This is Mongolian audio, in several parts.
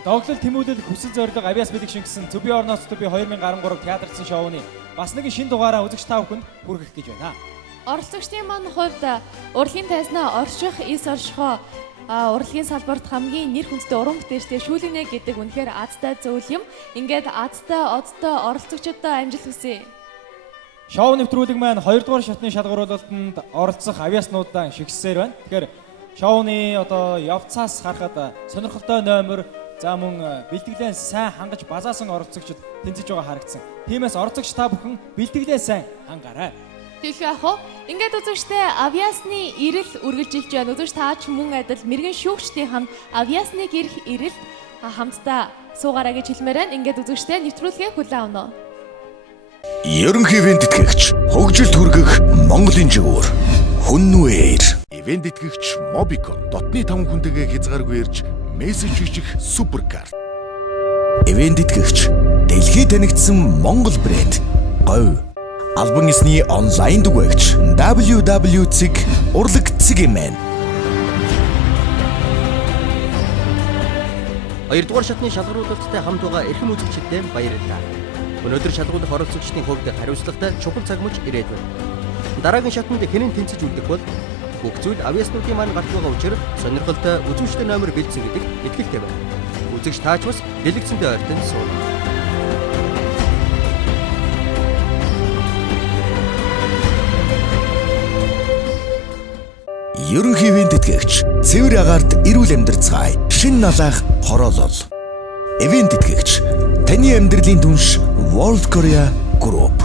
Догтлол тэмүүлэл хүсэл зорилго авиас мэдих шингэсэн To Be or Not to Be 2013 театрын шоуны бас нэгэн шин дугаараа үзэгч та бүхэнд хүргэх гэж байна. Оролцогчдын маань хувьд урлагийн тайзнаа орших, эс оршихоо урлагийн салбарт хамгийн нэр хүндтэй уран бүтээлчтэй шүүлгэнэ гэдэг үнэхээр азтай зөвл юм. Ингээд азтай, одтой оролцогчдод амжилт хүсье. Шоу нэвтрүүлэг маань 2 дугаар шатны шалгаруулалтанд оролцох авиаснуудаа шигшсээр байна. Тэгэхээр шоуны явцаас харахад сонирхолтой номер за мөн бэлтгэлээ сайн хангаж базаасан оролцогчид тэнцэж байгаа харагдсан. Тиймээс оролцогч та бүхэн бэлтгэлээ сайн хангаарай. Тэгэх яах вэ? Ингээд үзэгчтэй авиасны ирэл үргэлжилж байна. Үзэгч та ч мөн адил мэрэгэн шүүгчдийн хамт авиасны гэрх ирэл хамтдаа суугаараа гэж хэлмээр байна. Ингээд үзэгчтэй нэвтрүүлгээ хүлээн авна. Ерөнхий ивент тэтгэгч хөгжилд хүргэх Монголын жигүүр Хүннүээр ивент тэтгэгч Mobicon дотны 5 хүнтэйгээ хязгааргүй ирж мессеж хийчих суперкарт. Ивент тэтгэгч дэлхийд танигдсан Монгол брэнд Говь албан ёсны онлайн дүгэгч www.цэг урлаг цэгмэн 2 дугаар шатны шалгаруулалттай хамт байгаа эрхэм үзэгчдэд баярлалаа. Өнөөдөр шалгуулах оролцогчдын хувьд хариуцлагатай чухал цаг мөч ирээд байна. Дараагийн шатнд хэн тэнцэж үлдэх бол бүх зүйл авиаснуудын маань гарт байгаа учраас сонирхолтой үзүүштэй номер бэлдсэн гэдэгт итгэлтэй байна. Үзэгч таач бас дэлгэцэндээ ойртон сууна. Ерөнхий ивент тэтгэгч цэвэр агаарт эрүүл амьдрцгаая. Шин налаах хороолол. Ивент тэтгэгч таны амьдралын түнш World Korea Group.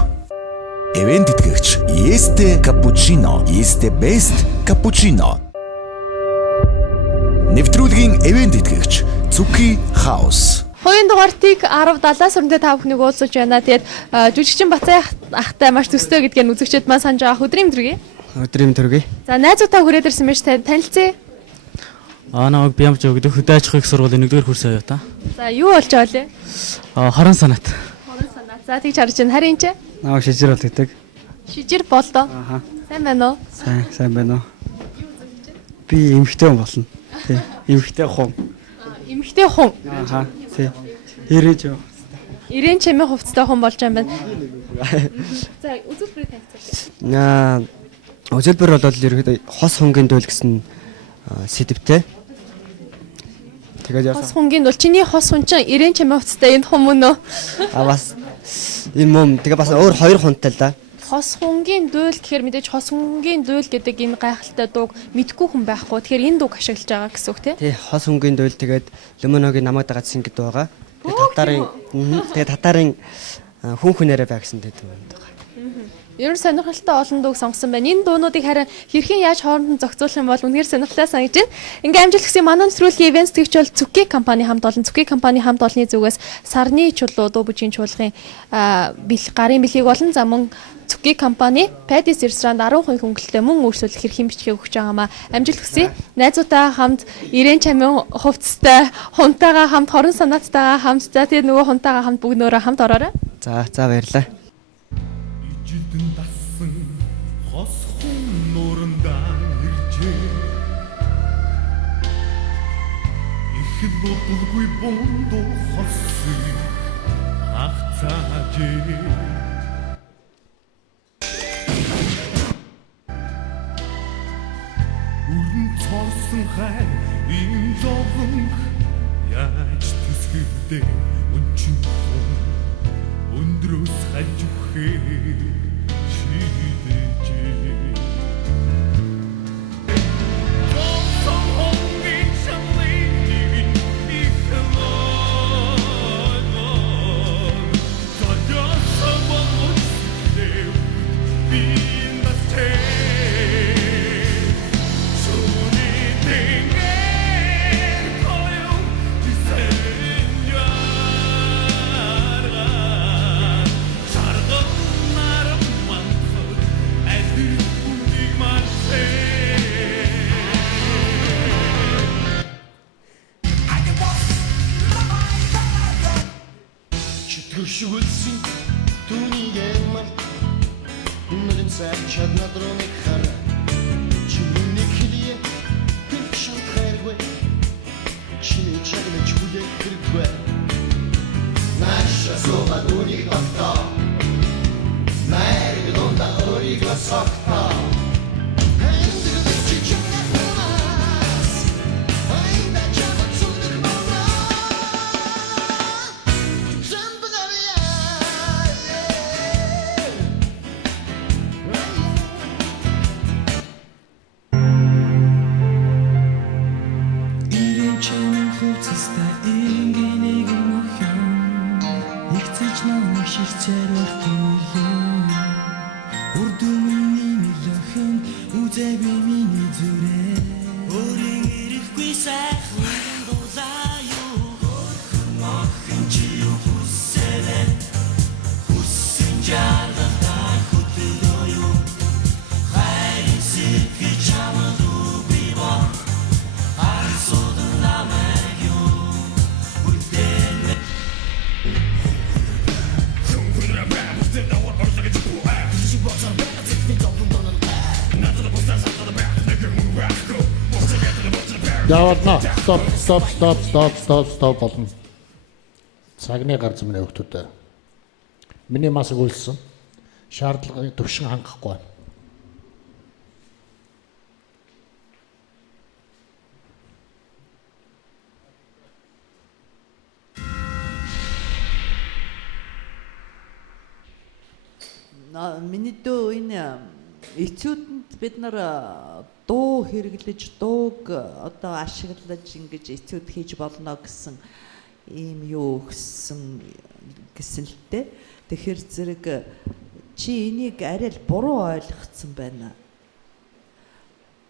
Ивент тэтгэгч Este Cappuccino, Este Best Cappuccino. Нэвтрүүлгийн ивент тэтгэгч Zuki House. Хоёрын дугаартыг 10-70-аас өрөндөө та бүхнийг уулзуулж байна. Тэгээд жүжигчин Бацай ахтай маш төстэй гэдгээр үзэгчд маань санаж байгаа өдрийн мэдрэг. Өдрийн төргий. За найзуудаа хүрээд ирсэн байж танилцъя. Намайг Бямж өгдөг хөдөө аж ахуйн сургуулийн 1-р курс аяа та. За юу болж байгаа лээ? Хорон санаат. Хорон санаа. За тэгж харж байна. Харин чи? Намайг шижир бол гэдэг. Шижир болдоо. Аха. Сайн байна уу? Сайн байна уу? Би эмхтэй хүн болно. Тий. Эмхтэй хум. Эмхтэй хум. Аха. Тий. Ирээж юу? Ирээн чимээ хувцастай хүн болж байгаа юм байна. За үзүүлбэрийг танилцуулъя. Үзүүлбэр бол ерөөдөө хос хонгийн дуйл гэсэн сэдвтэй. Тэгээд хос хонгийн дуйл чиний хос хүн чинь ирээн чимээ хувцастай энэ хум мөн үү? Бас энэ мөн тэгээ бас өөр хоёр хунтай л да. Хос хонгийн дуйл гэхээр мэдээж хос хонгийн дуйл гэдэг энэ гайхалтай дууг мэдгүй хүн байхгүй. Тэгэхээр энэ дууг ашиглаж байгаа гэсэн үг тий? Тий, хос хонгийн дуйл тэгээд Лемоногийн намайг дагаад сингэд байгаа. Тэгээд татарын хүн хүнээрээ байгсан гэдэг юм байна. Ер нь сонирхолтой олон дууг сонгосон байна. Энэ дуунуудыг харин хэрхэн яаж хооронд нь зохицуулах юм бол үнэхээр сонирхолтой санагдаж байна. Ингээм амжилт хүсье манай нэвтрүүлгийн ивент тэгч бол Zuki компани хамт олон Zuki компани хамт олонны зүгээс сарны чулуу дуу бүжгийн чуулгын гарын бэлгийг болон за мөн Zuki компани Paddy's ресторанд 10% хөнгөлөлтөй мөн өөрчлөлт хэрхэн бичгийг өгч байгаамаа амжилт хүсье. Найзуудаа хамт ирээн чамын хувцастай хунтайгаа хамт хорон санааттайгаа хамт за тэгээд нөгөө хунтайгаа хамт бүгд нөөрэ хамт ороорой. За баярлалаа. Дасан хос хүн нуурандаа иржээ их дутулгүй бондо хосыг хагцаажээ үрэн цорсон хай ийм зовлон яаж төсгөлдөө өнчин өндрөөс хальж өгөхээ Шүлсэн түүнийг ямар нүрэн цай чадна дроны хара чиний хэлие тэр шанхайргүй чиний чагнаж хүлээх хэрэг Цаашаа суугаад үнийг тогтоо. Найраг дундаа өөрийгөө согтоо. Явуулна. Стоп болно. Цагны гар зэмнээ хөвгтүүдээ. Миний масыг үйлсэн. Шаардлагын төвшин хангахгүй байна. Миний дөө энэ эцүүдэнд бид нар дуу хэрэглэж дууг одоо ашиглаж ингэж эцүүд хийж болно гэсэн ийм юу өгсөн гэсэн л дээ. Тэгэхээр зэрэг чи энийг арай л буруу ойлгоцсон байна.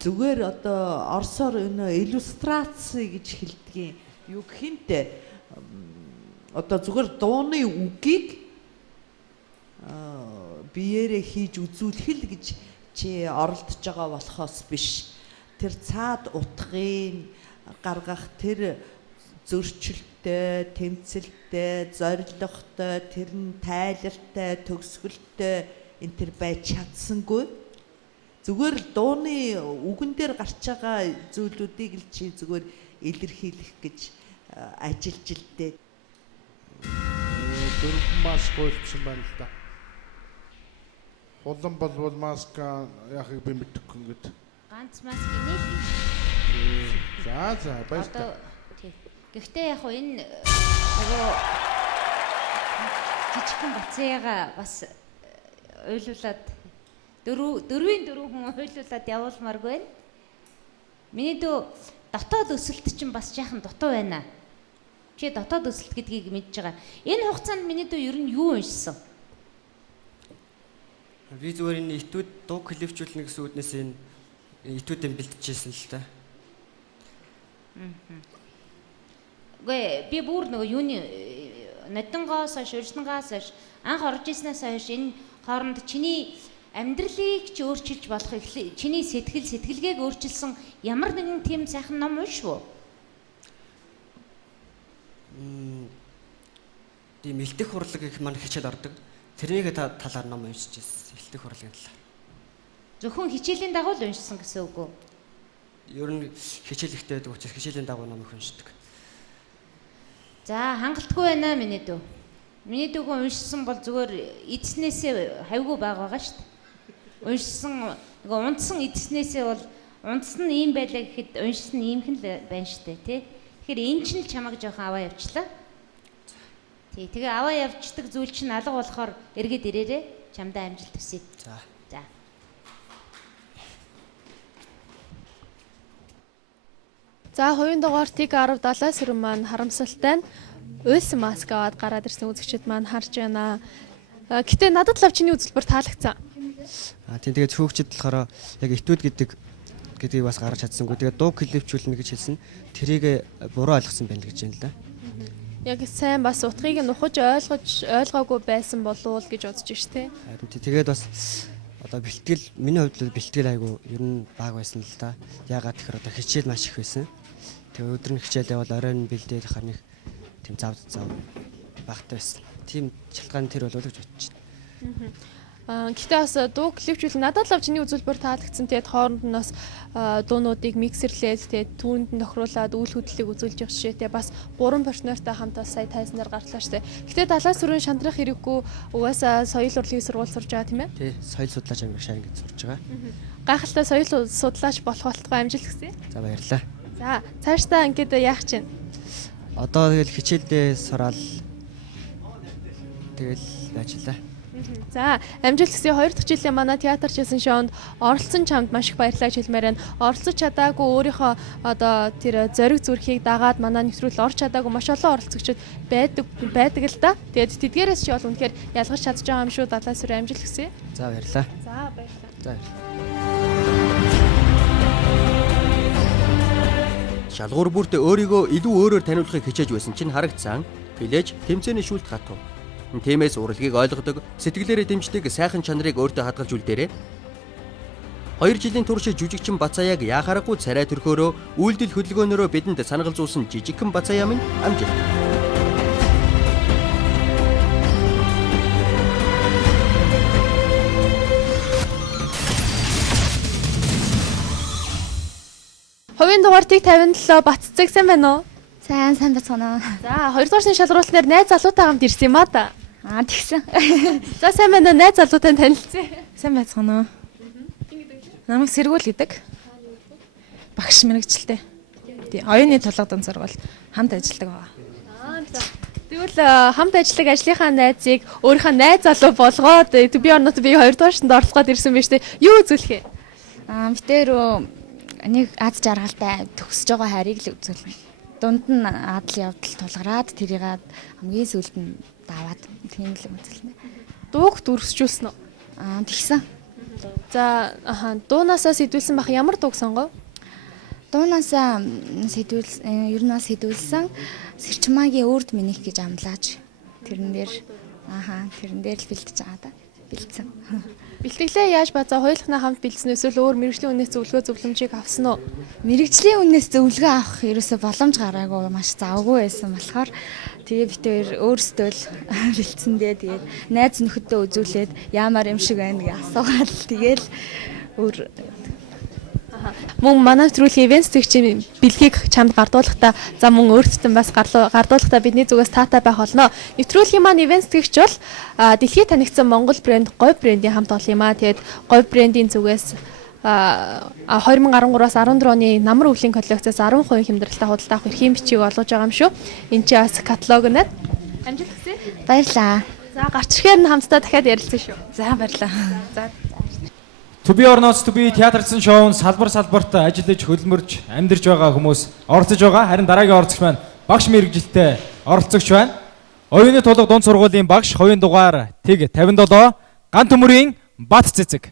Зүгээр одоо орсоор энэ иллюстраци гэж хэлдгийг юу гэнтэй одоо зүгээр дууны үгийг биеэрээ хийж үзүүлэх л гэж чи оролдож байгаа болохоос биш. Тэр цаад утгын гаргах тэр зөрчилтэй, тэмцэлтэй, зоригтой, тэр нь тайлалтай, төгсгөлтэй энэ тэр байж чадсангүй. Зүгээр л дууны үгэн дээр гарч байгаа зүйлүүдийг л чи зүгээр илэрхийлэх гэж ажиллаж л дээ. Дөрвөн маск үйлчсэн байна л да. Улам болвол маска яахыг би мэдэхгүй ингээд. Ганц маск нээлээ. За баярлалаа. Тийм. Гэхдээ яг хоо энэ нөгөө жижигхэн бацаагаа бас ойлуулад дөрвийн хүн ойлуулад явуулмааргүй байна. Миний дөө дотоод өсөлт чинь бас жаахан дутуу байна. Чи дотоод өсөлт гэдгийг мэдж байгаа. Энэ хугацаанд миний дөө ер нь юу уншсан? Би зүгээр энэ этүүд дуу клипчүүлнэ гэсэн үднээс энэ этүүдэн бэлтжижсэн л та. Гэ би бүр нөгөө юуны надангаас хойш урьдчилангаас хойш анх орж ирснээс хойш энэ хооронд чиний амьдралыг ч өөрчилж болох чиний сэтгэлгээг өөрчилсөн ямар нэгэн тийм сайхан ном уншив уу? Тийм элдэх хурлаг их маань хичээл ордог. Тэрнийг талаар ном уншиж байсан. Элдэх урлагийн талаар. Зөвхөн хичээлийн дагуу л уншсан гэсэн үг үү? Ер нь хичээл ихтэй байдаг учраас хичээлийн дагуу ном их уншдаг. За хангалтгүй байна миний дүү. Миний дүүгөө уншсан бол зүгээр эдснээсээ хавьгүй байгаа шүү дээ. Уншсан нөгөө унтсан эдснээсээ бол унтсан нь ийм байлаа гэхэд уншсан нь иймхэн л байна шүү дээ, тий. Тэгэхээр эн чинь л чамайг жоохон аваа явчлаа. Тий, тэгээ аваа явждаг зүйл чинь алга болохоор эргээд ирээрээ чамдаа амжилт хүсье. За. За хувийн дугаар TG1070 сэрүүн маань харамсалтай нь уйлсан маск аваад гараад ирсэн үзэгчид маань харж байна. Гэтэ надад л чиний үзэлбэр таалагдсан. Тийм тэгээд цөөгчд болохоор яг этүүд гэдгийг бас гаргаж чадсангүй. Тэгээд дуу клипчүүлнэ гэж хэлсэн. Тэрийг буруу ойлгосон байна гэж байна л да. Яг сайн бас утгыг нь ухаж ойлгоогүй байсан болов уу гэж бодож штэ. Харин тэгээд бас одоо бэлтгэл миний хувьд л бэлтгэл айгу ер нь бага байсан л да. Ягаад тэгэхээр одоо хичээл маш их байсан. Тэгээ өдөр нь хичээл явал оройн бэлдээд хахаар нэг тийм зав багтай байсан. Тийм шалтгаан тэр болов уу гэж бодож байна. Гэхдээ бас дуу клипчүүл надад л чиний үзүүлбэр таалагдсан. Тэгээд хооронд нь бас дуунуудыг миксерлээд тэгээд түүнд нь тохируулаад үйл хөдлөлийг үзүүлж явах жишээтэй бас 3 партнертай хамт бас сая тайзнаар гарлаа штэ. Гэхдээ далайн сүрэн шантрах хэрэггүй угаасаа соёл урлагийн сургууль сурж байгаа тийм ээ? Тий, соёл судлаач англи шарин гэж сурж байгаа. Гайхалтай соёл судлаач болох болтугай амжилт хүсье. За баярлалаа. За цаашдаа ингээд яах чинь? Одоо тэгэл хичээлдээ сураад тэгэл ажиллаа. За амжилт хүсье. 2 дахь жилийн манай театр чилсэн шоунд оролцсон чамд маш их баярлалаа гэж хэлмээр байна. Оролцож чадаагүй өөрийнхөө одоо тэр зориг зүрхийг дагаад манай нэвтрүүл орч чадаагүй маш олон оролцогчид байдаг л да. Тэгээд тэдгээрээс чи бол үнэхээр ялгаж чадж байгаа юм шүү. Далайн сүрэн амжилт хүсье. За баярлалаа. За баярлалаа. За баярлалаа. Шалгуур бүртээ өөрийгөө илүү өөрөөр таниулахыг хичээж байсан чинь харагдсан. Хилээж тэмцээний шүүлт хатав. Тиймээс урлагийг ойлгодог, сэтгэлээрээ дэмждэг сайхан чанарыг өөртөө хадгалж үлдээрэй. 2 жилийн турш жүжигчин Бацаяаг яхаарахгүй царай төрхөөрөө үйлдэл хөдөлгөөнөөрөө бидэнд санагалзуулсан жижигхэн Бацаяа минь амжилт. Хувийн дугаартыг 57 Батцэг сайн байна уу? Сайн бацгаана. За 2 дугаар сарын шалгуултнаар найз залуутай хамт ирсэн юм аа та. Тэгсэн. За сайн байна уу? Найз залуутай танилцъя. Сайн бацгаана. Намайг Сэргүүл гэдэг. Багш мэрэгчлээ. Тий, оюуны тулгуур сургууль хамт ажилладаг байгаа. За. Тэгвэл хамт ажиллах ажлынхаа найзыг өөрийнхөө найз залуу болгоод би орнот би 2 дугаар шанд оролцоход ирсэн биз дээ. Юу үзүүлэх вэ? Битээр нэг аз жаргалтай төгсөж байгаа хайрыг л үзүүлнэ. Дунд нь адал явдал тулгараад тэрийг хамгийн сүүлд нь даваад тийм л үзүүлнэ. Дууг дүрсжүүлсэн үү? Тэгсэн. За дуунаасаа сэдвүүлсэн бах ямар дууг сонгов? Дуунаасаа ер нь сэдвүүлсэн Сэрчмаагийн үрд минийх гэж амлааж тэрэн дээр л бэлдэж байгаа да. Бэлдсэн. Бэлтгэлээ яаж базаа хоёулахнаа хамт бэлдсэн эсвэл өөр мэрэгжлийн үнээс зөвлөгөө зөвлөмжийг авсан уу? Мэрэгжлийн үнээс зөвлөгөө авах ерөөсөө боломж гараагүй маш завгүй байсан болохоор тэгээ бид хоёр өөрсдөө л бэлдсэндээ тэгээд найз нөхөдөө үзүүлээд яамаар юм шиг байна гэж асуугаад тэгээл өөр мөн манай нэвтрүүлгийн ивент сэтгчийн бэлгийг чамд гардуулахдаа за мөн өөртөө бас гардуулахдаа бидний зүгээс таатай байх болно. Нэвтрүүлгийн маань ивент сэтгч бол дэлхийд танигдсан Монгол брэнд Говь брендийн хамт олон юм аа. Тэгээд Говь брендийн зүгээс 2013-аас 14 оны намар өвлийн коллекцаас 10% хямдралтай худалдаа авах эрхийн бичиг олгож байгаа юм шүү. Энд чинь бас каталог нэ. Амжилт хүсье. Баярлаа. За гарч ирэхээр нь хамтдаа дахиад ярилцсан шүү. За баярлаа. За To be or not to be театрсан шоунд салбарт ажиллаж хөлмөрж амьдарч байгаа хүмүүс оролцож байгаа. Харин дараагийн оролцогч маань багш мэрэгжилтэй оролцогч байна. Оюуны тулга дунд сургуулийн багш хувийн дугаар тэг 57 Ган Төмөрийн Бат Цэцэг.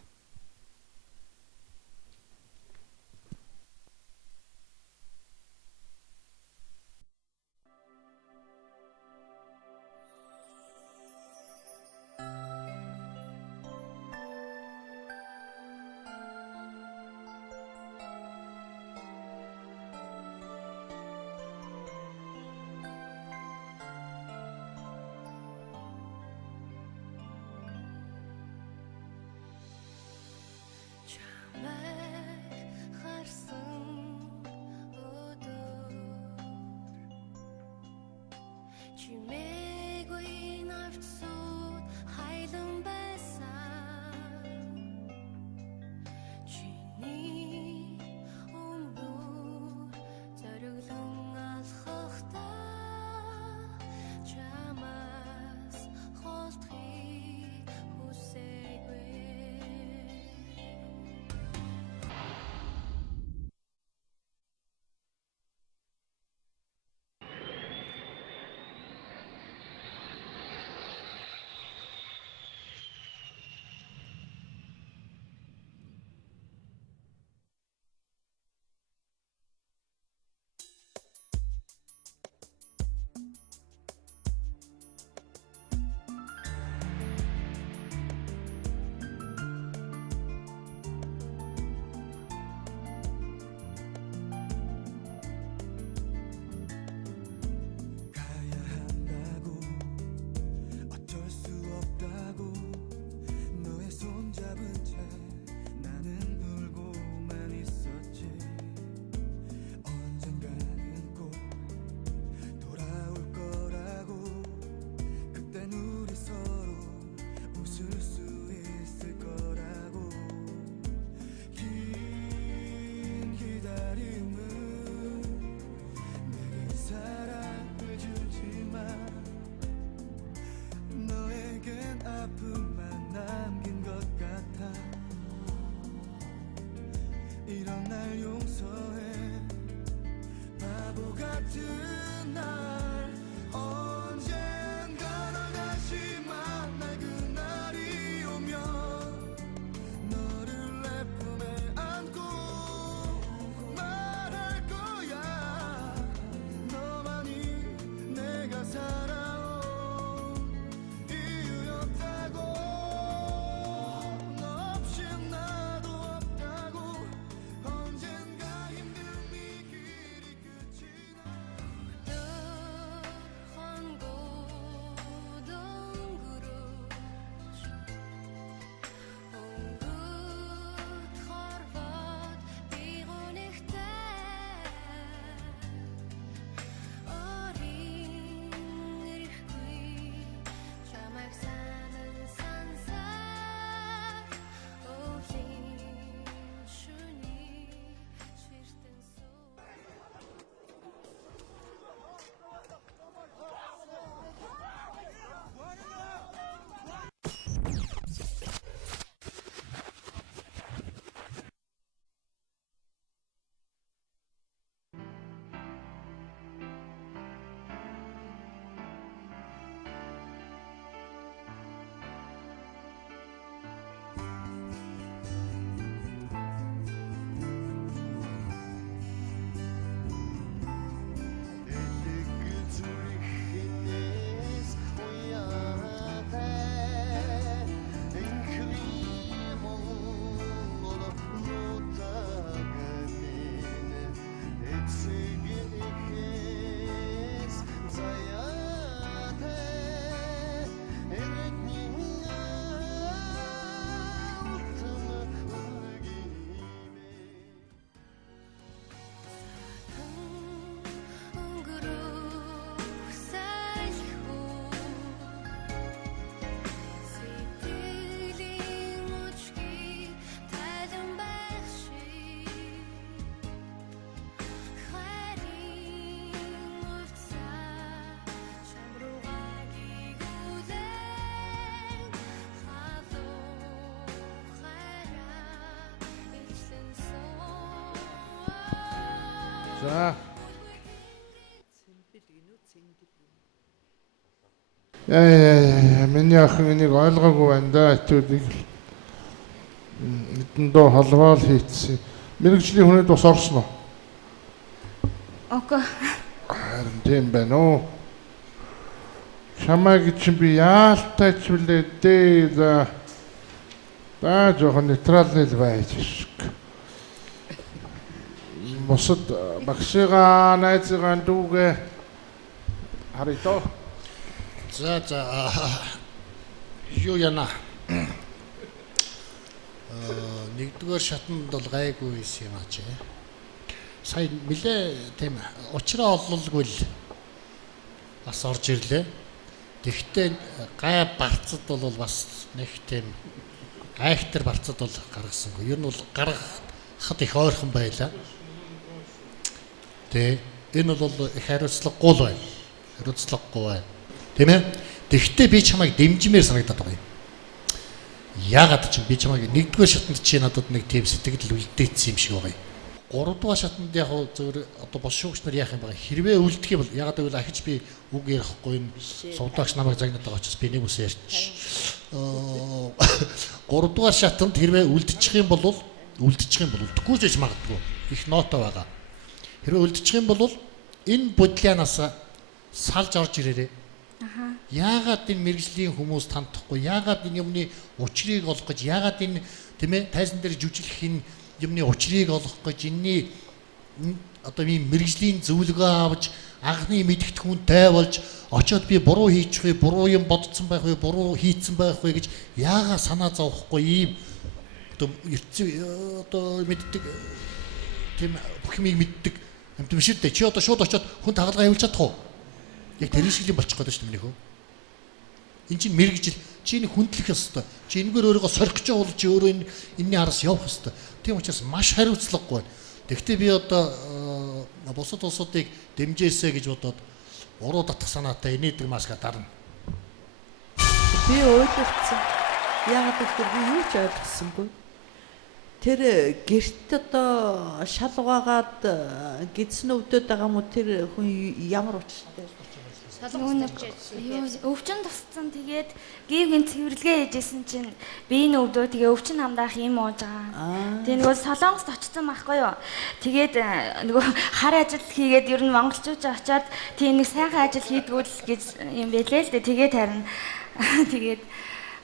За. Миний охин энийг ойлгоогүй байна да. Этүүдийг эдэндөө холбоол хийцээ. Мэргэжлийн хүнээд бас орсон уу? Окей. Харин тийм байна уу? Чамайг чинь би яалтайч үлээ дээ. За. Жоохон нейтралны л байж шиг. Босод багшигаа найзгаа дүүгээ харитоо. За юу яна. Нэгдүгээр шатанд бол гайгүй байсан юм аач. Сая нэлээ тийм учраа ололгүй л бас орж ирлээ. Тэгэхдээ гай барцад бол бас нэг тийм айхтар барцад бол гаргасангүй. Ер нь бол гаргахад их ойрхон байлаа. Тэ энэ бол их хариуцлагагүй л байна. Хариуцлагагүй байна. Тийм ээ. Тэгэхдээ би чамайг дэмжмээр санагдаад байгаа юм. Яагаад ч би чамайг нэгдүгээр шатанд чи надад нэг тийм сэтгэл үлдээсэн юм шиг байгаа юм. Гуравдугаар шатанд яг зөвөр одоо бос шүүгч нар яах юм бэ? Хэрвээ үлдэх юм бол яагаад гэвэл ахиж би үг ярихгүй энэ сувдагч намайг загнаад байгаа учраас би нэг үс ярьчих. Гуравдугаар шатанд хэрвээ үлдчих юм бол үлдэхгүй ч гэж магадгүй. Их ноото байгаа. Хэрвээ үлдчих юм бол энэ бодлоноос салж орж ирээрэй. Яагаад энэ мэрэгжлийн хүмүүс тандахгүй? Яагаад энэ юмны учрыг олох гэж? Яагаад энэ тийм ээ тайзан дээр жүжиглэх энэ юмны учрыг олох гэж энэний одоо ийм мэрэгжлийн зөвлөгөө авч анхны мэдгэдэгхүүнтэй болж очиод би буруу хийчих вэ? Буруу юм бодсон байх вэ? Буруу хийцэн байх вэ гэж яагаад санаа зовхгүй ийм одоо одоо мэддэг тийм бүх юмыг мэддэг юм биш үү? Чи одоо шууд очиод хүн тагалгаа явуулж чадах уу? Яг тэр шиг юм болчих гээд шүү дээ минийхөө. Энд чинь мэрэгжил чи энэ хүндлэх ёстой. Чи энэгээр өөрийгөө сорих гэж бол чи өөрөө энэний араас явах ёстой. Тийм учраас маш хариуцлагагүй байна. Тэгэхдээ би одоо бусад улсуудыг дэмжээсэй гэж бодоод уруу татах санаатай энэдэг маска дарна. Би ойлгоцсон. Яагаад гэвэл би юу ч ойлгосонгүй. Тэр гэрт одоо шал угаагаад гидсэн өвдөд байгаа юм уу тэр хүн ямар учиртай? Өвчин тусцсан тэгээд гівгийн цэвэрлэгээ хийжсэн чинь би энэ өвдөө тэгээ өвчин хамдаах юм ууж байгаа. Тэгээ нөгөө Солонгост очсон байхгүй юу. Тэгээд нөгөө хар ажил хийгээд ер нь монголчууд очиод тийм нэг сайхан ажил хийдгүүл гэж юм байлээ л дээ. Тэгээд харин тэгээд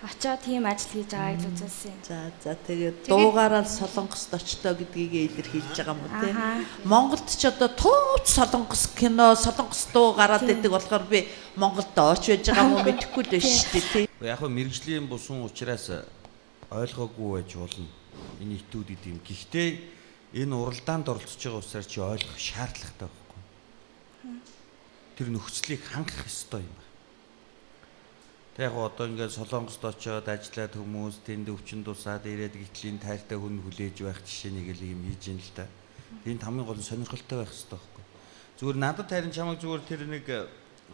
очиод тийм ажил хийж байгаа гэж үзүүлсэн. За тэгээд дуугаараа Солонгост очтоо гэдгийг илэрхийлж байгаа юм уу тийм. Монголд ч одоо тууц Солонгос кино, Солонгос дуу гараад идэг болохоор би Монголд очиж байж байгаа юм уу мэдэхгүй л байна шүү дээ тийм. Яг хөө мэрэгжлийн бусан учраас ойлгоогүй байж болно. Энэ итүүд идэм. Гэхдээ энэ уралдаанд оролцож байгаа усаар чи ойлгох шаардлагатай байхгүй. Тэр нөхцөлийг хангах ёстой юм. Яг одоо ингээд Солонгост очиод ажиллаад хүмүүс тэнд өвчин дусаад ирээд гитлийн тайртай хүн хүлээж байх жишээнийг л юм хийж ин л та. Энэ хамгийн гол нь сонирхолтой байх хэрэгтэй байхгүй. Зүгээр надад харин чамайг зүгээр тэр нэг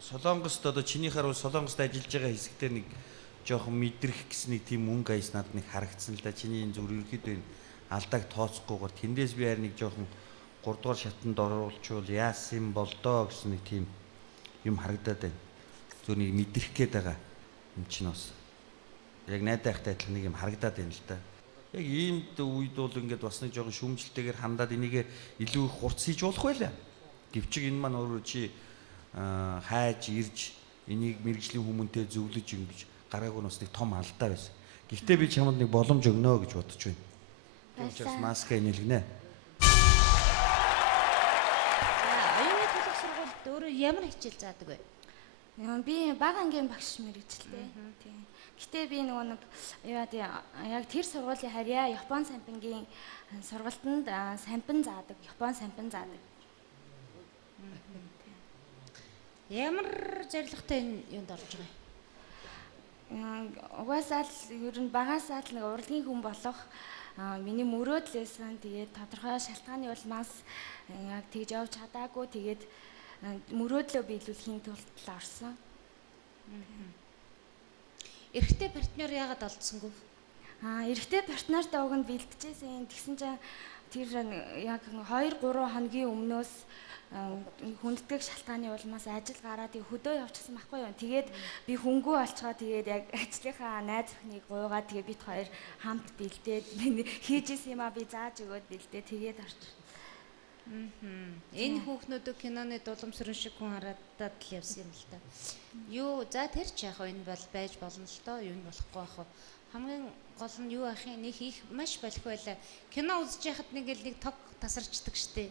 Солонгост одоо чиний харуу Солонгост ажиллаж байгаа хэсэгтээ нэг жоохон мэдрэх гэсэн нэг тийм мөнгө аяс надад нэг харагдсан л да. Чиний энэ зүгээр ерөөхдөө энэ алдааг тооцохгүйгээр тэндээс би харин нэг жоохон 3 дугаар шатанд оруулчвал яасан болдоо гэсэн нэг тийм юм харагдаад байна. Зүгээр нэг мэдрэх гээд байгаа. Чинь бас яг найдахтай адилхан нэг юм харагдаад байна л да. Яг иймд үед бол ингээд бас нэг жоохон шүүмжлэлтэйгээр хандаад энийг илүү их хурц хийж болох байлаа. Гэвчиг энэ маань өөрөө чи хайж ирж энийг мэрэгжлийн хүмүүнтэй зөвлөж ингэж гараагүй бас нэг том алдаа байсан. Гэхдээ би чамд нэг боломж өгнө гэж бодож байна. Учраас маска инээлгэнэ. Оюуны төлөв сургуульд өөрөө ямар хичээл заадаг вэ? Би бага ангийн багш мэрэгчлээ. Тийм. Гэтэ би нөгөө нэг яг тэр сургуулийн харьяа Япон сампингийн сургалтанд сампин заадаг, Япон сампин заадаг. Ямар зорилготой энэ юунд орж байгаа юм? Угаасаа л ер нь багасаа л нэг урлагийн хүн болох миний мөрөөдлөөс нь тэгээд тодорхой шалтгааны улмаас яг тэгж явж чадаагүй тэгээд мөрөөдлөө биелүүлэхийн тулд орсон. Эрэгтэй партнер яагаад олдсонгүй? Эрэгтэй партнертай уг нь бэлтжсэн. Тэгсэн чинь Тэр яг 2-3 хоногийн өмнөөс хүнддэг шалтгааны улмаас ажил гараад хөдөө явчихсан байхгүй юу. Тэгээд би хөнгөө олцгоо тэгээд яг ажлынхаа найз охиныг гуйгаад тэгээд бид хоёр хамт бэлдээд хийж исэн юм а би зааж өгөөд бэлдээ тэгээд орчих. Энэ хүүхнүүдөө киноны дуламсрын шиг хүн хараад л явсан юм л та. Юу за тэр ч яг энэ бол байж болно л доо юу болохгүй ах. Хамгийн гол нь юу ахын нэг их маш болох байлаа. Кино үзэж яхад нэг тог тасарчдаг штэ.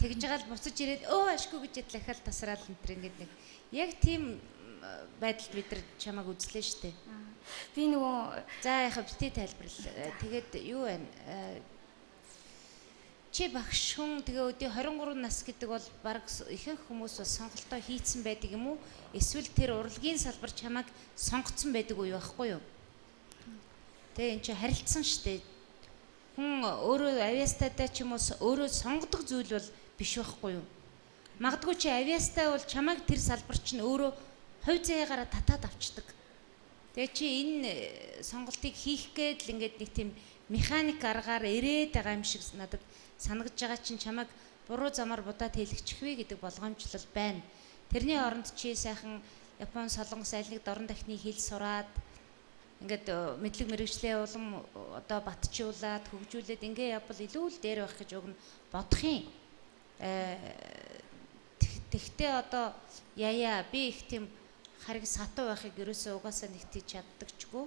Тэгж байгаа л буцаж ирээд ашгүй гэж дахиад тасраал энэ ингээд нэг яг тийм байдалд бид нар чамайг үзлээ штэ. Би нөгөө за яхаа битээ тайлбарлаа. Тэгээд юу байна? Чи багш хүн тэгээ өдөө 23 нас гэдэг бол баг ихэнх хүмүүс бас сонголтоо хийцэн байдаг юм уу? Эсвэл тэр урлагийн салбар чамайг сонгоцсон байдаг уу байхгүй юу? Тэгээ эн чи харилцсан штэ. Хүн өөрөө авиастайдаа ч юм уу өөрөө сонгодог зүйл бол биш байхгүй юу? Магадгүй чи авиастай бол чамайг тэр салбар чинь өөрөө хувь заяагаараа татаад авчдаг. Тэгээ чи энэ сонголтыг хийх гээд л ингээд нэг тийм механик аргаар ирээд байгаа юм шиг надад санагдж байгаа чинь чамайг буруу замаар будаад хэлэгчих вэ гэдэг болгоомжлол байна. Тэрний оронд чи сайхан Япон солонгос айлныг дорн дахны хэл сураад ингээд мэдлэг мэрэгжлийн улам одоо батжуулаад хөгжүүлээд ингээ явбал илүү л дээр байх гэж уг нь бодох юм. Тэгтээ одоо яя би их тийм хариг сатуу байхыг ерөөсөө угаасаа нэг тийч чаддагчгүй.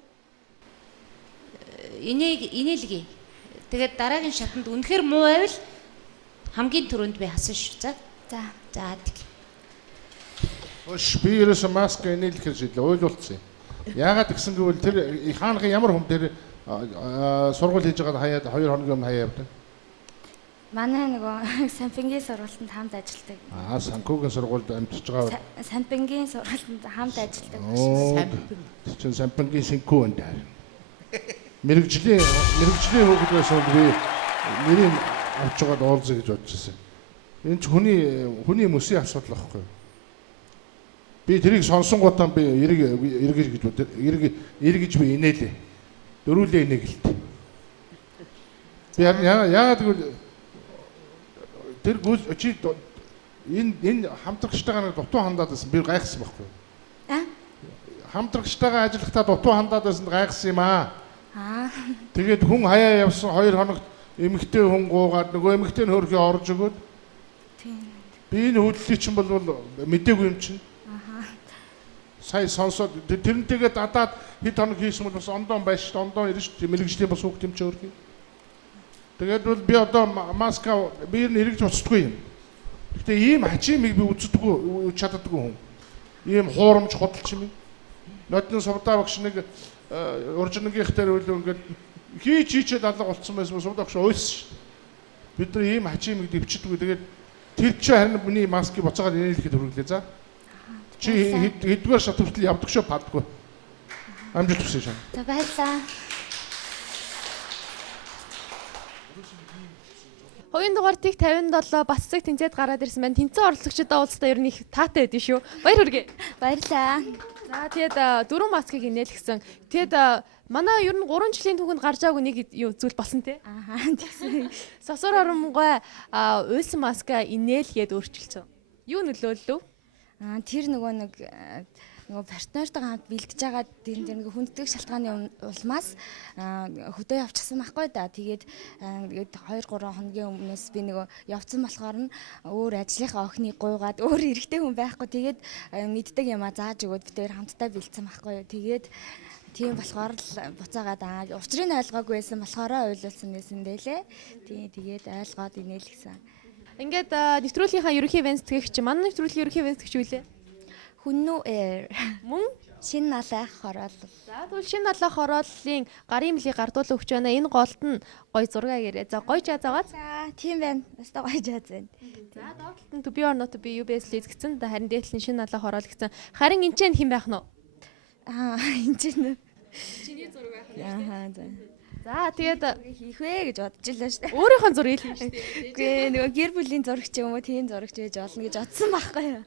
Инээлгий. Тэгээд дараагийн шатанд үнэхээр муу байвал хамгийн түрүүнд би хасан шүү. За. За. Би ерөөсөө маск инээлэхээр шийдлээ. Ойлуулсан юм. Яагаад гэсэн гэвэл тэр хаанхын ямар хүм тэр сургууль хийж байгаад хаяад 2 хоногийн өмнө хаяа явдаг. Манай нөгөө Сампингийн сургуультанд хамт ажилладаг. Санкуугийн сургуульд амьдарч байгаа. Сампингийн сургуультанд хамт ажилладаг. Чин Сампингийн Синкүү энэ. Мэргэжлийн хөвгөл байсан би нэрийг авч байгаад уулзъя гэж бодож байсан. Энэ ч хүний мөсийн асуудал байхгүй. Би тэрийг сонсонгуудаа би эргэж би инээлээ. Дөрүүлээ инээгэлт. Би яагаад гэвэл тэр чи энэ хамтрагчтайгаа дутуу хандаад байсан би гайхсан байхгүй. Хамтрагчтайгаа ажиллахдаа дутуу хандаад байсан гайхсан юм аа. Тэгээд хүн хаяа явсан 2 хоногт эмэгтэй хүн гуугаад нөгөө эмэгтэй нь хөрхий орж өгөөд. Би энэ хөдлөлийг чинь бол мэдээгүй юм чинь. Сая сонсоод тэрнтэйгээ дадаад хэд хоног хийсэн бол бас ондоон байж ш ондоон ирнэ ш мэрэгжлийн бас хүүхд юм чи хөрхий. Тэгээд бол би одоо маска биер нь хэрэгж уцдаггүй юм. Гэхдээ ийм хачимыг би үздэггүй чаддаггүй хүн. Ийм хуурамч худалч юм. Нотны сувдаа багш нэг уржингийнх дээр үл ингээд хийчээд алга болцсон байсан сувдаа багш уйлсан ш. Бид нар ийм хачимыг дэвчдэггүй. Тэгээд тэр чи харин миний маскыг буцаагаад инээлэхэд хүргэлээ за. Чи хэдгээр шат хүртэл явдаг шүү падгүй. Амжилт хүсье шаа. За баярлаа. Хоёрын дугаартыг 57 баццаг тэнцээд гараад ирсэн байна. Тэнцэн оролцогчдоо уулзтаа ер нь их таатай байдэн шүү. Баяр хүргэе. Баярлаа. За тэгээд 4 маскыг инээлгсэн. Тэгээд манай ер нь 3 жилийн түүхэнд гарч байгаагүй нэг зүйл болсон те. Тэгсэн. Сосор оромгой уйлсан маска инээлгээд өөрчилсөн. Юу нөлөөлөв? Тэр нөгөө партнертайгаа хамт бэлдэж байгаа тэр нэг хүнддэг шалтгааны улмаас хөдөө явчихсан байхгүй да. Тэгээд 2-3 хоногийн өмнөөс би нөгөө явцсан болохоор нь өөр ажлынхаа охиныг гуйгаад өөр эрэгтэй хүн байхгүй. Тэгээд мэддэг юмаа зааж өгөөд бид хоёр хамтдаа бэлдсэн байхгүй юу. Тэгээд тийм болохоор л буцаагаад учрыг ойлгоогүй байсан болохоор ойлуулсан байсан дээлээ. Тэгээд ойлгоод инээлгсэн. Ингээд нэвтрүүлгийнхаа ерөнхий венцтгэгч манай нэвтрүүлгийн ерөнхий венцтгэгч юу лээ? Хүннүү мөн шинэ налах хороолол. За тэгвэл шинэ налах хорооллын гарын мөлийг гардуулж өгч байна. Энэ голд нь гой зураг гэрээ. За гой жаазаагаад. За тийм байна. Баста гой жааз байна. За доотлолт нь to be or not to be UBS-л гэсэн. Харин дээдлэн шинэ налах хороол гэсэн. Харин энэ хэн байх нь вэ? Энэ чинь чиний зураг байх нь. За. За тэгээд хийх вэ гэж бодож илаа шүү дээ. өөрийнхөө зургийг хийх шүү дээ. Үгүй нөгөө гэр бүлийн зурагч юм уу тийм зурагч байж болно гэж бодсон байхгүй юу.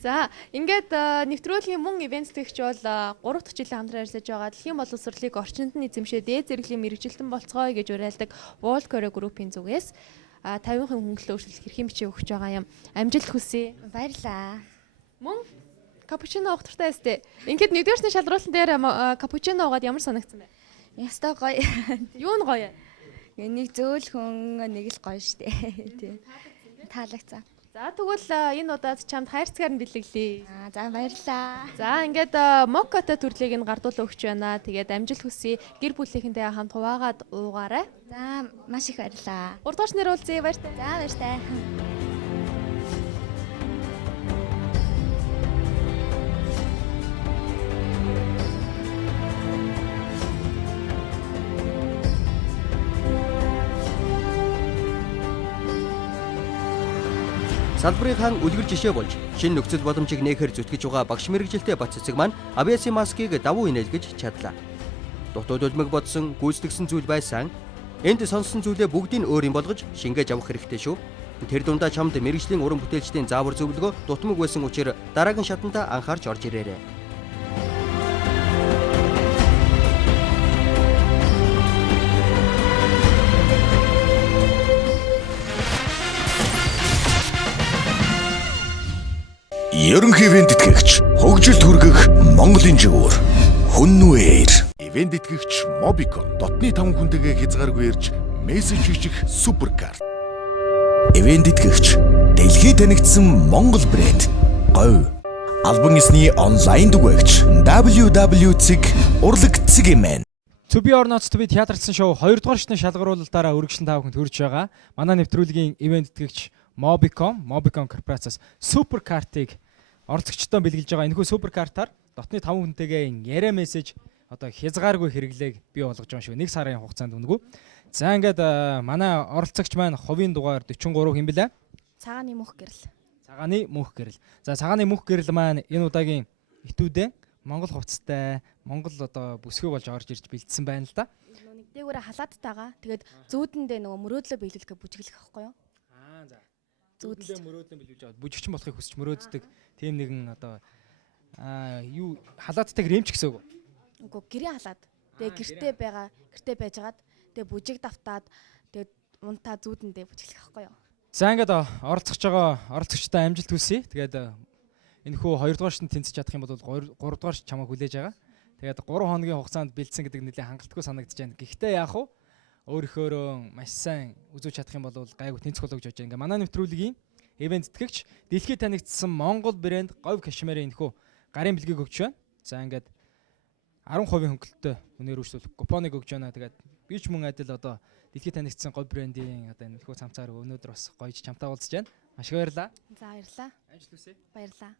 За ингээд нэвтрүүлгийн мөн ивент тэтгэгч бол 3 дахь жилийн хамтран ажиллаж байгаа дэлхийн боловсролыг орчинд нь эзэмшээ дээд зэрэглэлийн мэрэгжилтэн болцгоё гэж уриалдаг World Korea Group-ийн зүгээс 50% хөнгөлөлт өөрчлөлт хэрхэн бичиж өгч байгаа юм. Амжилт хүсье. Баярлаа. Мөн капучино уух туртай өстэй. Ингээд нэгдүгээр шалралтан дээр капучино уугаад ямар санагдсан бэ? Ястай гоё. Юу нь гоё? Нэг зөөлхөн нэг л гоё штэ. Тийм. Таалагцсан. За тэгвэл энэ удаад чамд хайрцгаар нь бэлэглэе. За баярлаа. За ингээд моккота төрлийг нь гардуулаа өгч байна. Тэгээд амжилт хүсье. Гэр бүлийнхэнтэй хамт хуваагаад уугаарай. За маш их баярлаа. 3 дахь нэр уулзъя. Баяртай. За баяртай. Салбарын хаан үлгэр жишээ болж шинэ нөхцөл боломжийг нээхээр зүтгэж байгаа багш мэрэгжилтэй Бат цэцэг маань авиацийн маскыг давуу инээлгэж чадлаа. Дутууд улмиг бодсон гүйцэтгсэн зүйл байсан. Энд сонссон зүйлээ бүгдийг өөр юм болгож шингээж авах хэрэгтэй шүү. Тэр дундаа чамд мэрэгжлийн уран бүтээлчдийн заавар зөвлөгөө дутмаг байсан учраас дараагийн шатанда анхаарч орж ирээрэй. Ерөнхий ивент тэтгэгч, хөгжилд хүргэх Монголын жигүүр. Хүннүээр. Ивент тэтгэгч Mobicon дотны 5 хүнтэйгээ хязгааргүй ирж мессеж хийх суперкарт. Ивент тэтгэгч, дэлхийд танигдсан Монгол брэнд. Говь. Албан ёсны онлайн дүгэгч www.цэг урлаг цэгийн. To be or not to be театралсан шоу 2 дугаар шатны шалгаруулалтаараа үргэлжлэн 5 хүнд хүрж байгаа. Манай нэвтрүүлгийн ивент тэтгэгч Mobicon корпорациас суперкартыг оролцогчдоо бэлгэлж байгаа. Энэхүү суперкартаар дотны 5 хүнтэйгээ яриа мессеж одоо хязгааргүй хэрэглээг бий болгож байгаа шүү. 1 сарын хугацаанд өнгөө. За ингээд манай оролцогч маань ховын дугаар 43 хэм бэлээ? Цагааны мөнх гэрэл. Цагааны мөнх гэрэл. За цагааны мөнх гэрэл маань энэ удаагийн итүүдээ Монгол хувцастай Монгол одоо бүсгүй болж орж ирж бэлдсэн байна л да. Нэг дээгүүрээ халаадтайгаа тэгээд зүүдэндээ нөгөө мөрөөдлөө биелүүлэхэ бүжиглэх байхгүй юу? За. Зүүдэндээ мөрөөдлөө биелүүлж аваад бүжигчин болохыг хүсч мөрөөддөг тийм нэгэн одоо юу халаадтайг рэмч гэсэн үг. Үгүй гэрээ халаад. Тэгээд гэртээ байжгаад тэгээд бүжиг давтаад тэгээд унтаа зүүдэндээ бүжиглэх байхгүй юу? За ингээд оролцож байгаа оролцогчтой амжилт хүсье. Тэгээд энэхүү 2 дугаар шатнд тэнцэж чадах юм бол 3 дугаар чамаа хүлээж байгаа. Тэгээд 3 хоногийн хугацаанд бэлдсэн гэдэг нэлээд хангалтгүй санагдаж байна. Гэхдээ яах вэ? Өөрөөхөө маш сайн үзүүлж чадах юм бол гайгүй тэнцэх болоо гэж бодож байгаа. Манай нэвтрүүлгийн ивент тэтгэгч дэлхийд танигдсан Монгол брэнд говь кашмирын энэхүү гарын бэлгийг өгч байна. За ингээд 10% хөнгөлөлтөй үнээр үйлчлүүлэх купоныг өгч байна. Тэгээд би ч мөн адил одоо дэлхийд танигдсан говь брэндийн одоо энэхүү цамцаар өнөөдөр бас гоёж чамтай уулзж байна. Маш их баярлалаа. За баярлалаа. Амжилт хүсье. Баярлалаа.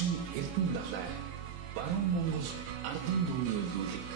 Малчин Эрдэнэ далай. Баруун Монгол ардын дүүний өвлөлийг.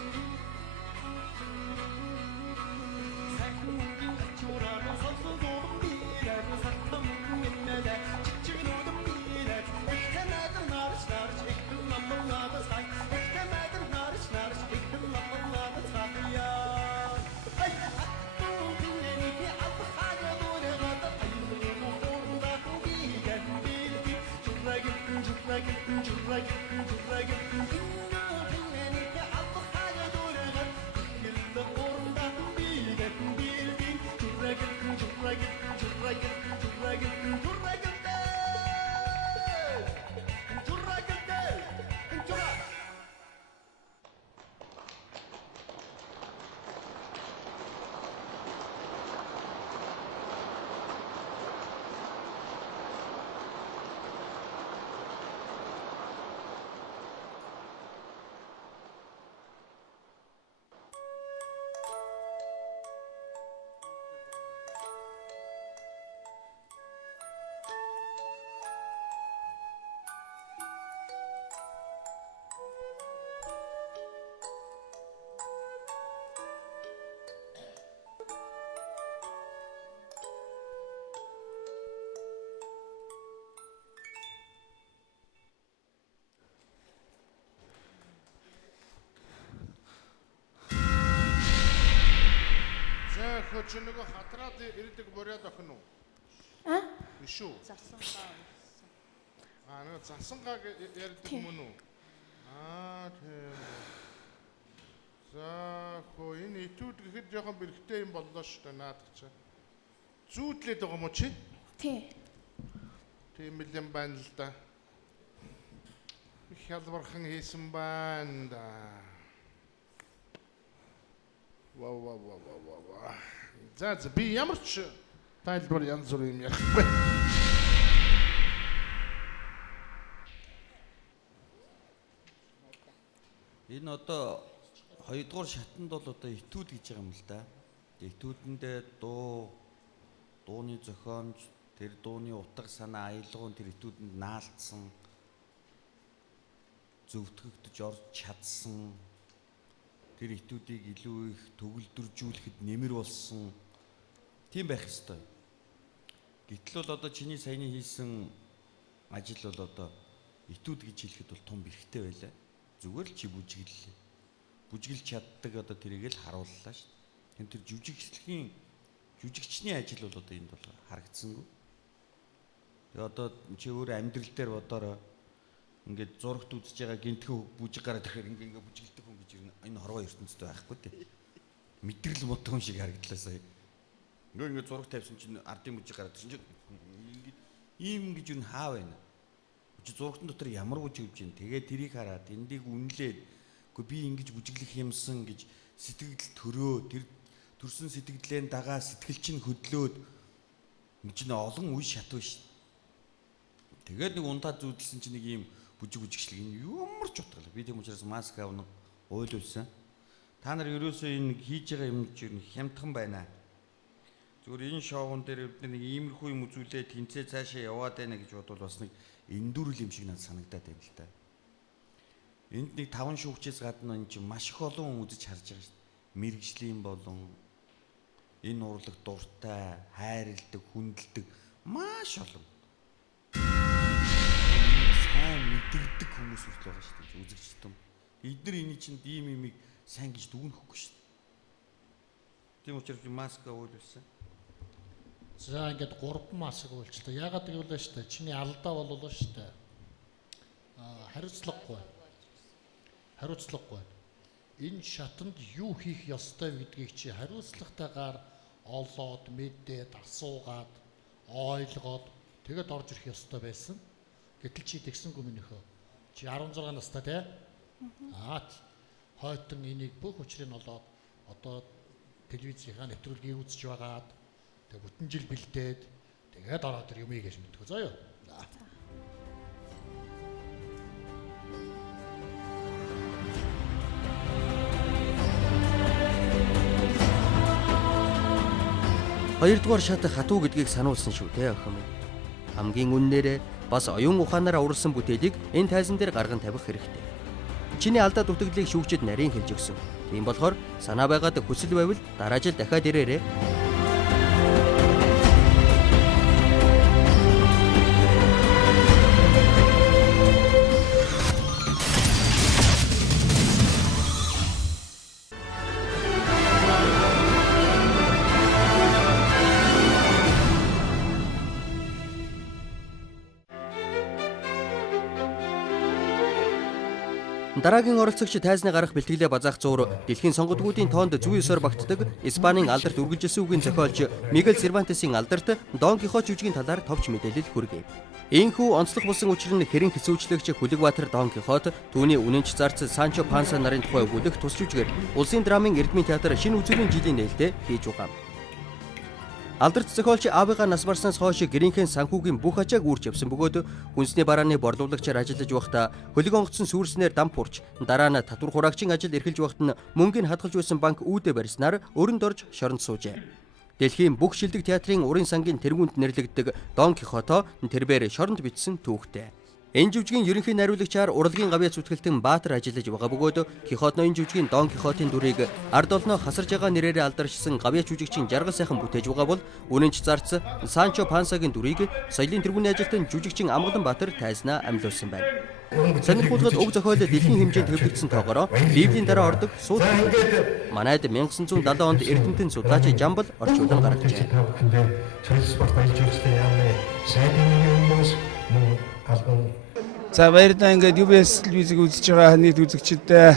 Чи нөгөө хатраад ирдэг буряд охин уу? Биш үү? Засангаа. Нөгөө засангаа ярьдаг мөн үү? Тийм. За хөө энэ итүүд гэхэд жоохон бэрхтээ юм боллоо шүү дээ наадах чи. Зүүдлээд байгаа юм уу чи? Тийм бэлэн байна л да. Их ялвархан хийсэн байна да. Вау. За би ямар ч тайлбар янз бүр юм ярихгүй. Энэ одоо хоёрдугаар шатанд бол одоо этюд гэж байгаа юм л да. Этюдэндээ дууны зохиомж, тэр дууны утга санаа аялгуун тэр этюдэнд наалтсан, зөвтгөгдөж орж чадсан, тэр этюдийг илүү их төгөлдржүүлэхэд нэмэр болсон тийм байх ёстой. Гэтэл бол одоо чиний саяны хийсэн ажил бол одоо этюд гэж хэлэхэд бол том бэрхтээ байлаа. Зүгээр л чи бүжиглж чаддаг одоо тэрийг л харууллаа шүү дээ. Тэр жүжигчний ажил бол одоо энд бол харагдсангүй. Тэгээ одоо чи өөр амьдрал дээр бодороо ингээд зурагт үзэж байгаа гинтхэн бүжиг гараад ирэхээр ингээд бүжиглдэг хүн гэж энэ хорвоо ертөнцид байхгүй тий. Мэдрэл модхон шиг харагдлаа сая. Ингээд зураг тавьсан чинь ардын бүжиг гараад ирсэн чинь ингээд ийм гэж юу хаа байна. Чи зурагтын дотор ямар бүжиг хөвж байна. Тэгээ тэрийг хараад эндийг үнэлээд үгүй би ингэж бүжиглэх юмсан гэж сэтгэл төрөө тэр төрсэн сэтгэлдээ дагаа сэтгэл чинь хөдлөөд энэ чинь олон үе шатв шүү. Тэгээд нэг унтаад зүудэлсэн чинь нэг ийм бүжигшлэг энэ ямар ч утгагүй. Би тийм учраас маск авна ойлуулсан. Та нар ерөөсөө энэ хийж байгаа юм чинь хямдхан байна. Зүгээр энэ шоуун дээр бид нэг иймэрхүү юм үзүүлээд тэнцээ цаашаа яваад байна гэж бодвол бас нэг эндүрл юм шиг надад санагдаад байна л да. Энд нэг 5 шүүгчээс гадна энэ чинь маш их олон хүн үзэж харж байгаа шүү дээ. Мэргэжлийн болон энэ урлаг дуртай, хайрладаг, хүндэлдэг маш олон. Сайн мэдэрдэг хүмүүс хүртэл байгаа шүү дээ. Үзэгчтэй. Эдгээр энэ чинь ийм юмыг сайн гэж дүгнэхгүй шүү дээ. Тийм учраас би маск авуулсан. За ингээд 3 маск уулчлаа. Яагаад гэвэл шүү дээ. Чиний алдаа боллоо шүү дээ. Хариуцлагагүй. Энэ шатанд юу хийх ёстой гэдгийг чи хариуцлагатайгаар олоод, мэдээд, асуугаад, ойлгоод тэгээд орж ирэх ёстой байсан. Гэтэл чи тэгсэнгүй минийхөө. Чи 16 настай тий? Хойтон энийг бүх учрыг олоод одоо телевизийнхаа нэвтрүүлгийг үзэж байгаад тэгээд бүтэн жил бэлдээд тэгээд ороод ир юмыг гэж мэдгүй заа юу. Хоёрдугаар шат хатуу гэдгийг сануулсан шүү те охин минь. Хамгийн үннээрээ бас оюун ухаанаараа уралсан бүтээлийг энэ тайзан дээр гарган тавих хэрэгтэй. Чиний алдаа дутагдлыг шүүгчид нарийн хэлж өгсөн. Тийм болохоор санаа байгаад хүсэл байвал дараа жил дахиад ирээрэй. Дараагийн оролцогч тайзны гарах бэлтгэлээ базаах зуур дэлхийн сонгодгуудын тоонд зүй ёсоор багтдаг Испанийн алдарт үргэлжилсэн үгийн зохиолч Мигель Сервантесийн алдарт Дон Кихот жүжигийн талаар товч мэдээлэл хүргэв. Ийхүү онцлог болсон учир нь хэрэн хэсүүчлэгч Хүлэгбаатар Дон Кихот түүний үнэнч зарц Санчо Панса нарын тухай өгүүлэх тус жүжигээр улсын драмын эрдмийн театр шинэ үзүүрийн жилийн нээлттэй хийж байгаа. Алдарт зохиолч аавыгаа нас барснаас хойш гэрийнхэн санхүүгийн бүх ачааг үүрч явсан бөгөөд хүнсний барааны борлуулагчаар ажиллаж байхдаа хөлөг онгоцсон сүрснээр дам пурч дараа нь татвар хураагчийн ажил эрхэлж байхад нь мөнгөний хадгалж байсан банк үүдэ барьснаар өрөнд орж шоронд суужээ. Дэлхийн бүх шилдэг театрын урын сангийн тэргүүнд нэрлэгддэг Дон Кихото тэрбээр шоронд бичсэн түүхтэй. Энэ жүжигийн ерөнхий найруулагчаар урлагийн гавьяа зүтгэлтэн Баатар ажиллаж байгаа бөгөөд Кихотно энэ жүжигийн Дон Кихотын дүрийг ард олноо хасарж байгаа нэрээр алдаршсан гавьяа жүжигчин жаргал сайхан бүтээж байгаа бол үнэнч зарц Санчо Пансагийн дүрийг соёлын тэргүүний ажилтан жүжигчин Амгалан Баатар тайзнаа амьлуулсан байна. Сонирхолтой уг зохиол дэлхийн хэмжээнд төвлөрсөн тоогоор Библийн дараа ордог сууд. Манайд 1970 онд эрдэмтэн судлаач Жамбал орчуулан гаргажээ. За баярлалаа ингээд UBS телевизийг үзэж байгаа нийт үзэгчдэд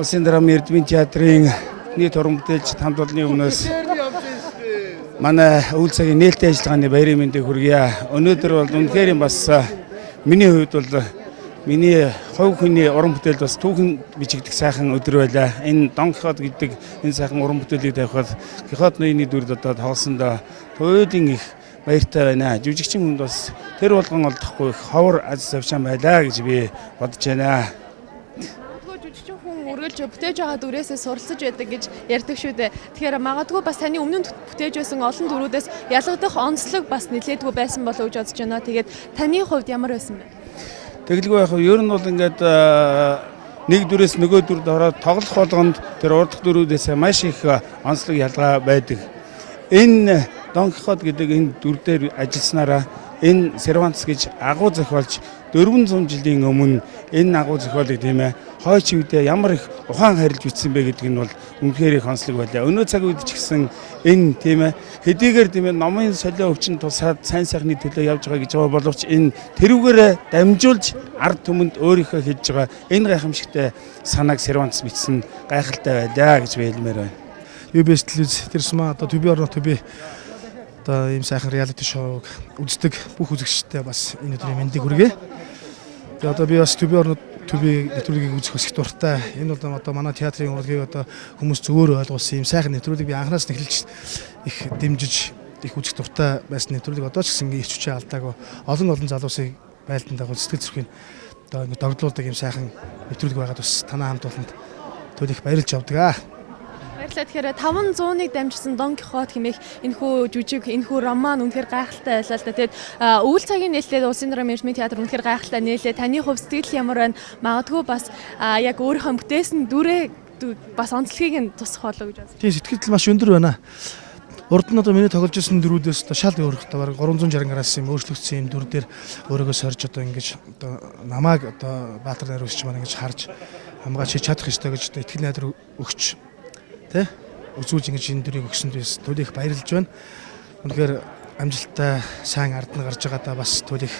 улсын драмын эрдмийн театрын нийт уран бүтээлч хамт олонны өмнөөс манай үйл цагийн нээлттэй ажиллагааны баярын мэндийг хүргье. Өнөөдөр бол үнэхээр бас миний хувьд бол миний хувь хүний уран бүтээл бас түүхэн бичигдэх сайхан өдөр байлаа. Энэ Дон Кихот гэдэг энэ сайхан уран бүтээлийг тавихад Кихотны дүрд одоо тоглосондоо туйлын их баяртай байна. Жүжигчин хүнд бас тэр болгон олдохгүй ховор аз завшаан байлаа гэж би бодож байна. Магадгүй жүжигчин хүн үргэлж бүтээж байгаа дүрээсээ суралцж байдаг гэж ярьдаг шүү дээ. Тэгэхээр магадгүй бас таны өмнө нь бүтээж байсан олон дүрүүдээс ялгадах онцлог бас нэлээдгүй байсан болов уу гэж бодож байна. Тэгээд таны хувьд ямар байсан бэ? Тэгэлгүй яг ер нь бол ингээд нэг дүрээс нөгөө дүрд ороод тоглох болгонд тэр урдах дүрүүдээс маш их онцлог ялгаа байдаг. Энэ Дон Кихот гэдэг энэ дүр дээр ажилласнараа энэ Сервантес гэж агуу зохиолч 400 жилийн өмнө энэ агуу зохиолыг тийм ээ хойч үедээ ямар их ухаан харилж бичсэн бэ гэдэг нь бол үнэхээр их онцлог байлаа. Өнөө цаг үед ч гэсэн энэ тийм ээ хэдийгээр тийм ээ номын солио өвчин тусаад сайн сайхны төлөө явж байгаа гэж байгаа боловч энэ тэрүүгээрээ дамжуулж ард түмэнд өөрийнхөө хэлж байгаа энэ гайхамшигтай санааг Сервантес бичсэн гайхалтай байлаа гэж би хэлмээр байна. UBS телевиз тэрсмаа одоо төбий орно төбий одоо ийм сайхан реалити шоуг үздэг бүх үзэгчдээ бас энэ өдрийн мэндийг хүргэе. Тэгээ одоо би бас төбий орно төбий нэвтрүүлгийг үзэх бас их дуртай. Энэ бол одоо манай театрын урлагийг одоо хүмүүс зөвөр ойлгуулсан ийм сайхан нэвтрүүлгийг би анханаас нь эхэлж их дэмжиж их үзэх дуртай байсан нэвтрүүлэг одоо ч гэсэн ирч хүчээ алдаагүй олон залуусыг байлдан дагуулж сэтгэл зүрхийг одоо ингэ догдлуулдаг ийм сайхан нэвтрүүлэг байгаад бас танаа хамт олонд төлөх баярлж авдаг. Тэгэхээр 500-ыг дамжсан Дон Кихот хэмээх энэхүү жүжиг, энэхүү роман үнэхээр гайхалтай байлаа л да. Тэгээд үйл цагийн нээлттэй улсын драмын эрдмийн театр үнэхээр гайхалтай нээлээ. Таны хувь сэтгэл ямар байна? Магадгүй бас яг өөрийнхөө бүтээсэн дүрээ бас онцлогийг нь тусах болов гэж байна. Тийм сэтгэл маш өндөр байна. Урд нь одоо миний тоглож ирсэн дүрүүдээс одоо шал өөр одоо бараг 360 градус юм өөрчлөгдсөн юм дүр дээр өөрийгөө сорж одоо ингэж одоо намааг одоо Баатар найруулагч маань ингэж харж хамгаалж чадах ёстой гэж итгэл найдар өгч тэ үзүүлж ингэж энэ дүрийг өгсөнд бас төлөх баярлж байна. Үнэхээр амжилттай сайн ард нь гарч байгаадаа бас төлөх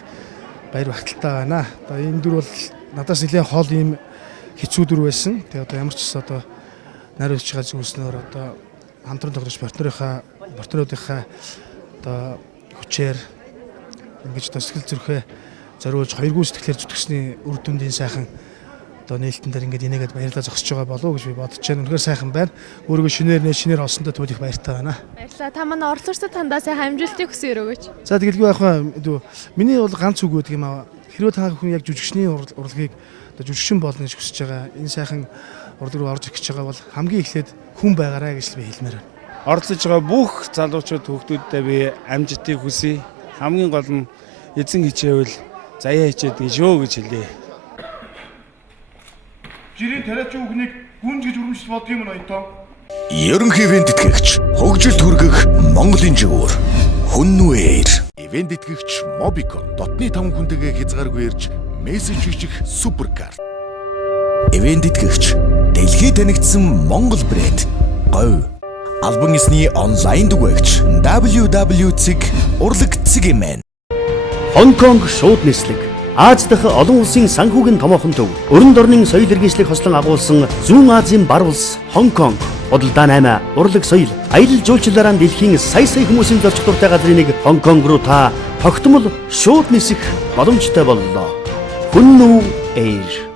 баяр багталтай байна. Одоо энэ дүр бол надаас нэлээд хол ийм хэцүү дүр байсан. Тэгээ одоо ямар ч гэсэн одоо найруулагчгаа зүйлснээр одоо хамтран тоглож партнеруудынхаа одоо хүчээр ингэж төсгөл зүрхээ зориулж хоёргүй сэтгэлээр зүтгэсний үр дүнд энэ сайхан одоо нээлтэн дээр ингээд инээгээд баярлалаа зогсож байгаа болов уу гэж би бодож байна. Үнэхээр сайхан байна. Өөрийгөө шинээр олсондоо төлөх баяртай байна. Баярлалаа. Та манай оролцогчдод тандаа сайхан амжилтыг хүсье өрөөгөөч. За тэгэлгүй байх байна. Миний бол ганц үг гэдэг юм аа. Хэрвээ та хүн яг жүжигчний урлагийг одоо жүжигчин болно гэж хүсэж байгаа энэ сайхан урлаг руу орж ирэх гэж байгаа бол хамгийн эхлээд хүн байгаарай гэж би хэлмээр байна. Оролцож байгаа бүх залуучууд хүүхдүүдтэй би амжилтыг хүсье. Хамгийн гол нь эзэн хичээвэл заяа хичээд гэж юу гэж хэлээ. Жирийн тариач үгнийг гүнж гэж үргэлж боддог юм ноётоо. Ерөнхий ивент тэтгэгч, хөгжилд хүргэх Монголын жигүүр. Хүннүээр. Ивент тэтгэгч Mobicon дотны 5 хүнтэйгээ хязгааргүй ирж мессеж бичих суперкарт. Ивент тэтгэгч дэлхийд танигдсан Монгол брэнд. Говь. Албан ёсны онлайн дүгэгч WWC урлаг цэгийн. Хонконг шууд нислэг. Аз дахь олон улсын санхүүгийн томоохон төв. Өрөнд орны соёл иргэншлийг хослон агуулсан Зүүн Азийн бар улс Хонконг. Бодлоо 8 урлаг соёл. Аялал жуулчлалаараа дэлхийн сая хүмүүсийн зорчих дуртай газрын нэг Хонконг руу та тогтмол шууд нисэх боломжтой боллоо. Хүннү Air.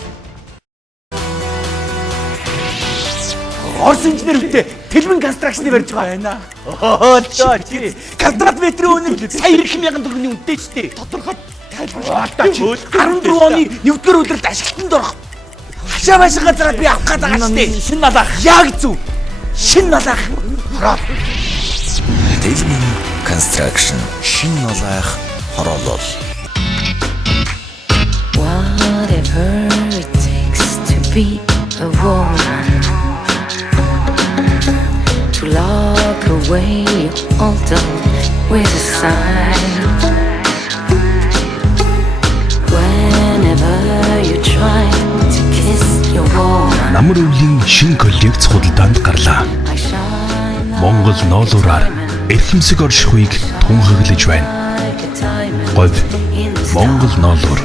Орос инженертэй Тэлмэн констракшны барьж байгаа. Оо чи квадрат метрийн үнэ сая 200,000 төгрөгийн үнэтэй ч тий. Тодорхой тайлбарлаа чи 14 оны 1-р өдрөд ашиглалтанд орох. Хашаа машин газараа би авах гээд байгаа штэ. Шин налах. Яг зүв. Шин налах. Хороо. Тэлмэн констракшн шин налах хороолол. Whatever it takes to be a woman. To lock away all doubt with a sign. Whenever you try to kiss your woman. Намар өвлийн шин коллекц худалдаанд гарлаа. Монгол ноолуураар эрхэмсэг оршихуйг тунхаглаж байна. Говь Монгол ноолуур.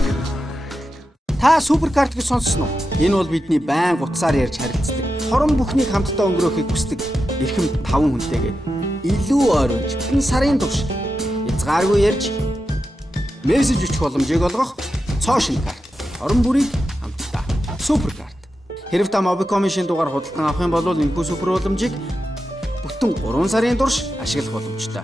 Та суперкарт гэж сонссон уу? Энэ бол бидний байн утсаар ярьж харилцдаг. Хорон бүхнийг хамтдаа өнгөрөөхийг хүсдэг. Эрхэм 5 хүнтэйгээ илүү ойролж хэн сарын турш хязгааргүй ярьж мессеж бичих боломжийг олгох цоошин карт. Хорон бүрийг хамтдаа суперкарт. Хэрв та Mobicom-ийн шин дугаар худалдан авах юм бол энэхүү супер боломжийг бүтэн 3 сарын турш ашиглах боломжтой.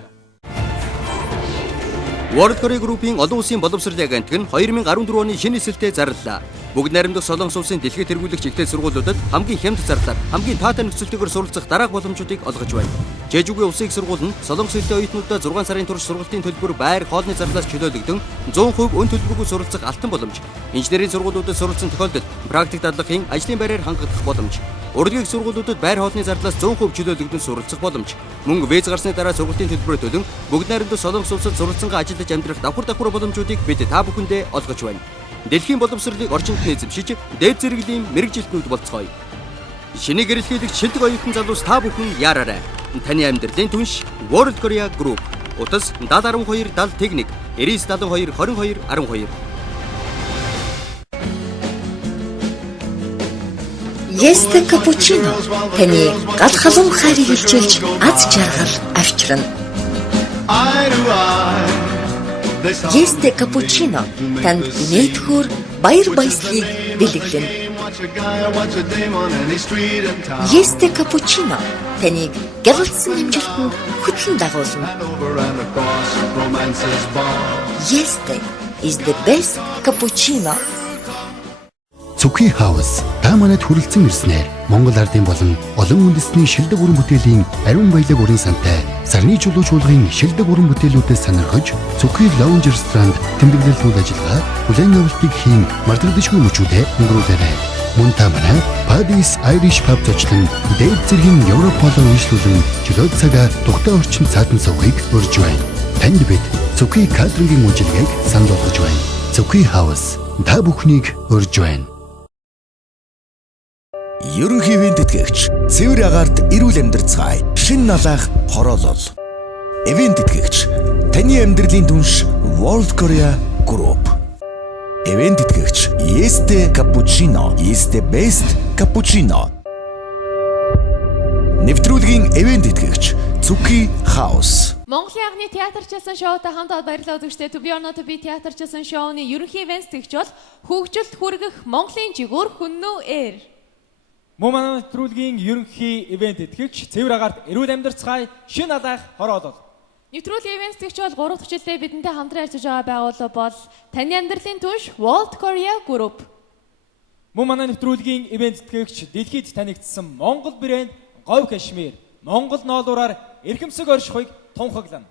World Korea Group-ийн олон улсын боловсролын агентлаг нь 2014 оны шинэ эсэлтэд зарлалаа. Бүгд найрамдах Солонгос улсын дэлхийд тэргүүлэгч ихтэй сургуулиудад хамгийн хямд зарлаар хамгийн таатай нөхцөлтэйгээр суралцах дараах боломжуудыг олгож байна. Жэжүүгийн улсын их сургууль нь Солонгос улсын оюутнуудад 6 сарын турш сургалтын төлбөр байр хоолны зарлаас чөлөөлөгдөн 100% өн төлбөргүй суралцах алтан боломж. Инженерийн сургуулиудад суралцсан тохиолдолд практик дадлахын ажлын байраар хангагдах боломж. Урлагийн сургуулиудад байр хоолны зарлаас 100% чөлөөлөгдөн суралцах боломж. Мөн виз гарсны дараа сургалтын төлбөрөө төлөн бүгд найрамдах Солонгос улсад суралцсангаа ажиллаж амьдрах давхар боломжуудыг бид та бүхэндээ олгож байна. Дэлхийн боловсролыг орчинд эзэмшиж, дээд зэрэглэлийн мэрэгжилтнүүд болцгоё. Шинэ гэрэлхийлэгч шилдэг оюутан залуус та бүхэн яараарай. Таны амьдралын түнш World Korea Group. Утас 7012 70 техник 9972 22 12. Este cappuccino таны гал халуун хайрыг илчилж аз жаргал авчирна. Este cappuccino танд нэтгүүр баяр баясгалыг бэлэглэнэ. Este cappuccino таныг гялалцсан амжилтанд хөтлөн дагуулна. Este is the best cappuccino. Цүкий хаус та манайд хүрэлцэн ирснээр Монгол ардын болон олон үндэсний шилдэг уран бүтээлийн ариун баялаг уран сантай сарны чулуу чуулгын шилдэг уран бүтээлүүдээс сонирхож Цүкий лаунж ресторанд тэмдэглэлтүүд ажиллагаа хүлээн авалтыг хийн мартагдашгүй мөчүүдэд өнгөрүүлээрэй. Мөн та манай Paddy's Irish Pub зочлон дээд зэргийн Европолоор үйлчлүүлэн чөлөөт цагаа тухтай орчин цаатан сувгийг урьж байна. Танд бид Цүкий катерингийн үйлчилгээг санал болгож байна. Цүкий хаус та бүхнийг урьж байна. Ерөнхий ивент тэтгэгч цэвэр агаарт эрүүл амьдарцгаая. Шин налах хороолол. Ивент тэтгэгч таны амьдралын түнш World Korea Group. Ивент тэтгэгч Este Cappuccino, Este Best Cappuccino. Нэвтрүүлгийн ивент тэтгэгч Цүкий хаус. Монголын анхны театрчилсан шоутай хамт баярлалаа үзэгчдээ To Be or Not to Be театрчилсан шоуны ерөнхий ивент тэтгэгч бол хөгжилд хүргэх Монголын жигүүр Хүннү Air. Мөн манай нэвтрүүлгийн ерөнхий ивент тэтгэгч цэвэр агаарт эрүүл амьдарцгаая. Шин налах хороолол. Нэвтрүүлгийн ивент тэтгэгч бол 3 дахь жилдээ бидэнтэй хамтран ажиллаж байгаа байгууллага бол таны амьдралын түнш World Korea Group. Мөн манай нэвтрүүлгийн ивент тэтгэгч дэлхийд танигдсан Монгол брэнд Говь Кашмир Монгол ноолуураар эрхэмсэг оршихуйг тунхаглана.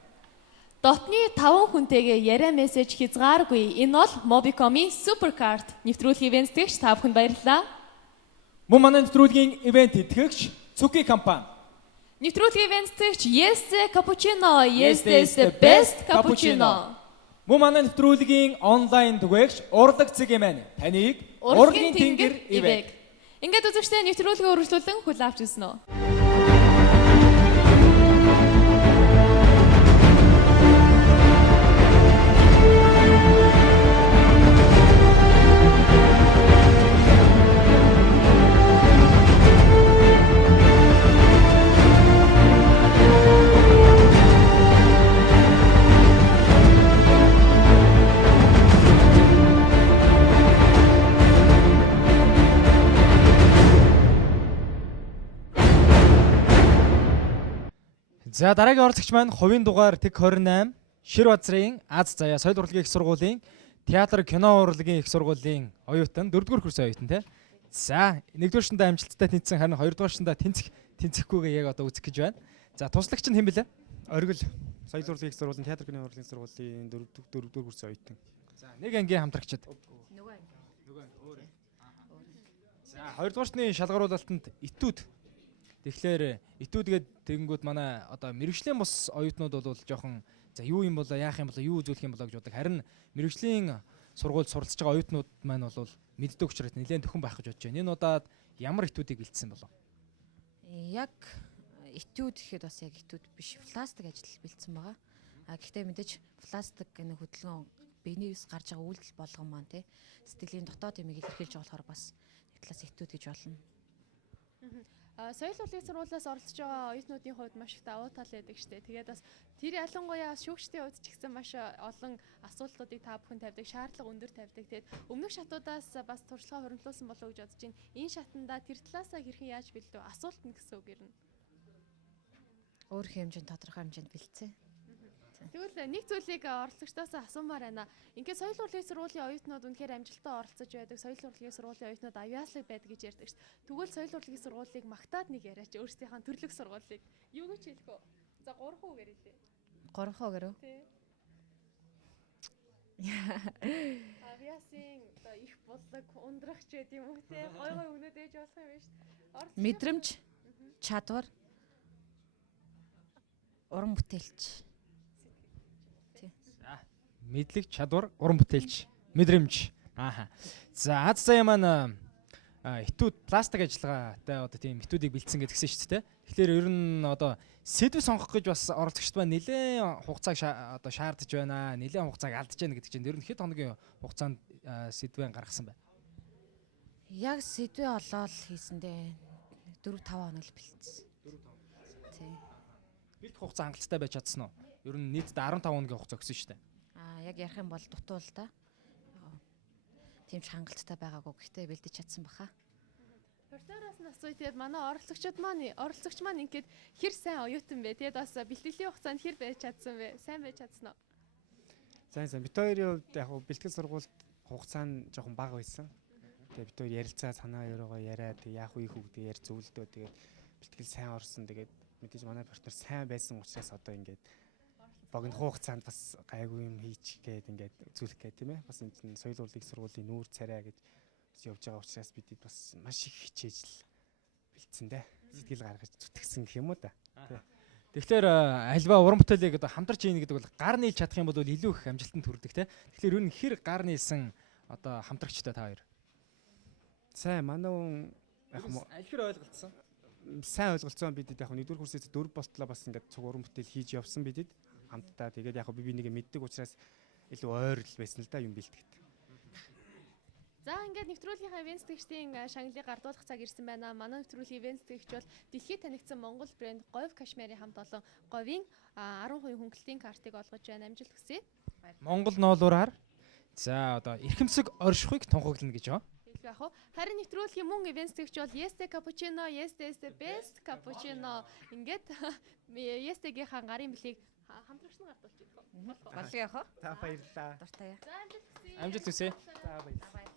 Дотны 5 хүнтэйгээ яриа мессеж хязгааргүй. Энэ бол Mobicom-ийн Supercard нэвтрүүлгийн ивент тэтгэгч та бүхэнд баярлалаа. Мөн манай нэвтрүүлгийн ивент тэтгэгч Цүки компани. Нэвтрүүлгийн ивент тэтгэгч Yeste Cappuccino, Yeste is the best cappuccino. Мөн манай нэвтрүүлгийн онлайн түгээгч Урлаг Цэгийн таныг Урлагийн Тэнгэр ивэг. Ингээд үзэгчдээ нэвтрүүлгээ үргэлжлүүлэн хүлээн авч ирсэн үү? За дараагийн оролцогч маань хувийн дугаар Тэг 28 Шир Базрын Аз заяа соёл урлагийн их сургуулийн театр кино урлагийн их сургуулийн оюутан 4-р курсын оюутан те. За 1-р шандаа амжилттай тэнцсэн харин 2-р шандаа тэнцэхгүйгээ яг одоо үзэх гэж байна. За туслагч нь хэн бэлээ? Оргил соёл урлагийн их сургуулийн театр кино урлагийн сургуулийн 4-р курсын оюутан. За нэг ангийн хамтрагчид. Нөгөө анги өөр. За 2-дугаарчны шалгаруулалтанд этүүд. Тэгэхээр этүүдгээд тэгэнгүүт манай одоо мэрэгжлийн бус оюутнууд бол жоохон за юу юм болоо яах юм болоо юу үзүүлэх юм болоо гэж бодог. Харин мэрэгжлийн сургуульд суралцж байгаа оюутнууд маань бол мэддэг учраас нэлээд төхөн байх гэж бодож байна. Энэ удаад ямар этүүдийг бэлдсэн болов? Яг этүүд гэхэд бас яг этүүд биш, пластик ажил бэлдсэн байгаа. Гэхдээ мэдээж пластик гэх хөдөлгөөн биенээс гарч байгаа үйлдэл болгон маань тий сэтгэлийн дотоод юмыг илэрхийлж байгаа болохоор бас нэг талаас этүүд гэж болно. Соёл урлагийн сургуулиас оролцож байгаа оюутнуудын хувьд маш их давуу тал байдаг штэ. Тэгээд бас тэр ялангуяа шүүгчдийн хувьд ч гэсэн маш олон асуултуудыг та бүхэн тавьдаг, шаардлага өндөр тавьдаг. Тэгээд өмнөх шатуудаас бас туршлага хуримтлуулсан болов уу гэж бодож байна. Энэ шатанда тэр талаасаа хэрхэн яаж бэлдв? Асуулт нь гэсэн үг юм. Өөр хэмжээнд тодорхой хэмжээнд бэлдсэн. Тэгвэл нэг зүйлийг оролцогчдоос асуумаар байна. Ингээд соёл урлагийн сургуулийн оюутнууд үнэхээр амжилттай оролцож байдаг. Соёл урлагийн сургуулийн оюутнууд авьяаслаг байдаг гэж ярьдаг шүү дээ. Тэгвэл соёл урлагийн сургуулийг магтаад нэг яриач өөрсдийнхээ төрлөх сургуулийг юу гэж хэлэх вэ? За 3 хуугаар хэлээ. 3 хуугаар уу? Тий. Авьяасын одоо их бодлог ундрах ч гэдэм үү те. Гой гой өгнөд ээж болох юм биш үү? Мэдрэмж, чадвар, уран бүтээлч. Мэдлэг, чадвар, уран бүтээлч, мэдрэмж. Ааха. За Аз заяа маань этүүд пластик ажиллагаатай одоо тийм этүүдийг бэлдсэн гэдгсэн шүү дээ. Тэгэхээр ер нь одоо сэдв сонгох гэж бас оролцогчд маань нэлээд хугацааг одоо шаардж байна. Нэлээд хугацааг алдж байна гэдэг чинь ер нь хэд хоногийн хугацаанд сэдвээ гаргасан байна. Яг сэдвээ олоод хийсэндээ 4-5 хоног л бэлдсэн. 4-5 хоног. Тий. Бэлдэх хугацаа хангалттай байж чадсан уу? Ер нь нийтдээ 15 хоногийн хугацаа өгсөн шүү дээ. Яг ярих юм бол дутуул да. Тийм ч хангалттай байгаагүй. Гэхдээ бэлдэж чадсан баха. Хурдаараас нь асууя. Тэгээд манай оролцогч маань ингээд хэр сайн оюутан бэ? Тэгээд бас бэлтгэлийн хугацаанд хэр байж чадсан бэ? Сайн байж чадсан уу? Сайн. Бид хоёрын хувьд яг бэлтгэл сургуульд хугацаа нь жоохон бага байсан. Тэгээд бид хоёр ярилцаа санаа өрөөгөө яриад яах вэ хүүхдээ ярь зөвлөдөө. Тэгээд бэлтгэл сайн орсон. Тэгээд мэдээж манай партнер сайн байсан учраас одоо ингээд богино хугацаанд бас гайгүй юм хийч гээд ингээд үзүүлэх гээд тийм ээ. Бас энэ соёл урлагийн сургуулийн нүүр царай гэж явж байгаа учраас бид бас маш их хичээж л бэлдсэн дээ. Сэтгэл гаргаж зүтгэсэн гэх юм уу да. Тэгэхээр альва уран бүтээлийг одоо хамтарч ийн гэдэг бол гар нийлж чадах юм бол илүү их амжилтанд хүрдэг те. Тэгэхээр ер нь хэр гар нийлсэн одоо хамтрагчтай та хоёр. Сайн манай хүн яг аль хэр ойлголцсон? Сайн ойлголцсон бидэд яг 1-р курсээс 4 болтлоо бас ингээд цуг уран бүтээл хийж явсан бидэд. Хамтдаа тэгээд яг би нэгэ мэддэг учраас илүү ойр л байсан л да юм бэлтгэхэд. За ингээд нэвтрүүлгийнхаа ивент сэтгэгчдийн шагналыг гардуулах цаг ирсэн байна. Манай нэвтрүүлгийн ивент сэтгэгч бол дэлхийд танигдсан Монгол брэнд Говь Кашмирын хамт олон говийн 10% хөнгөлтийн картыг олгож байна. Амжилт хүсье. Монгол ноолуураар за одоо эрхэмсэг оршихуйг тунхаглана гэж байна. Хэлэх яах вэ? Харин нэвтрүүлгийн мөн ивент сэтгэгч бол Yeste Cappuccino, Yeste is the best cappuccino. Ингээд Yeste-гийнхаа гарын бэлийг хамтрагч нь гартуулчих. Болоо яах вэ? Та баярлалаа. Дуртай яа. За амжилт хүсье. Амжилт хүсье. За баярлалаа.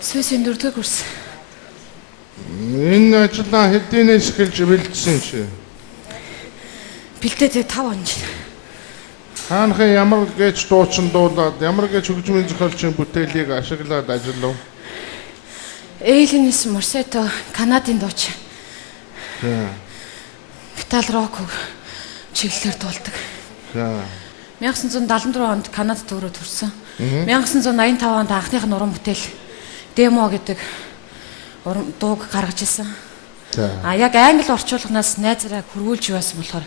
Сүүсийн 4-р курс. Энэ ажлаа хэдийнээс эхэлж бэлдсэн чи? Бэлдээд 5 он жил. Хаанхын ямар гэж дуучин дуулаад, ямар гэж хөгжмийн зохиолчийн бүтээлийг ашиглаад ажиллав? Элинис Морсето Канадын дуучин. Метал рок чиглэлээр дуулдаг. 1974 онд Канадад төрөө төрсөн. 1985 онд анхных нь уран бүтээл Демо гэдэг дууг гаргаж ирсэн. Яг англи орчуулганаас найзараа хөргүүлж байсан болохоор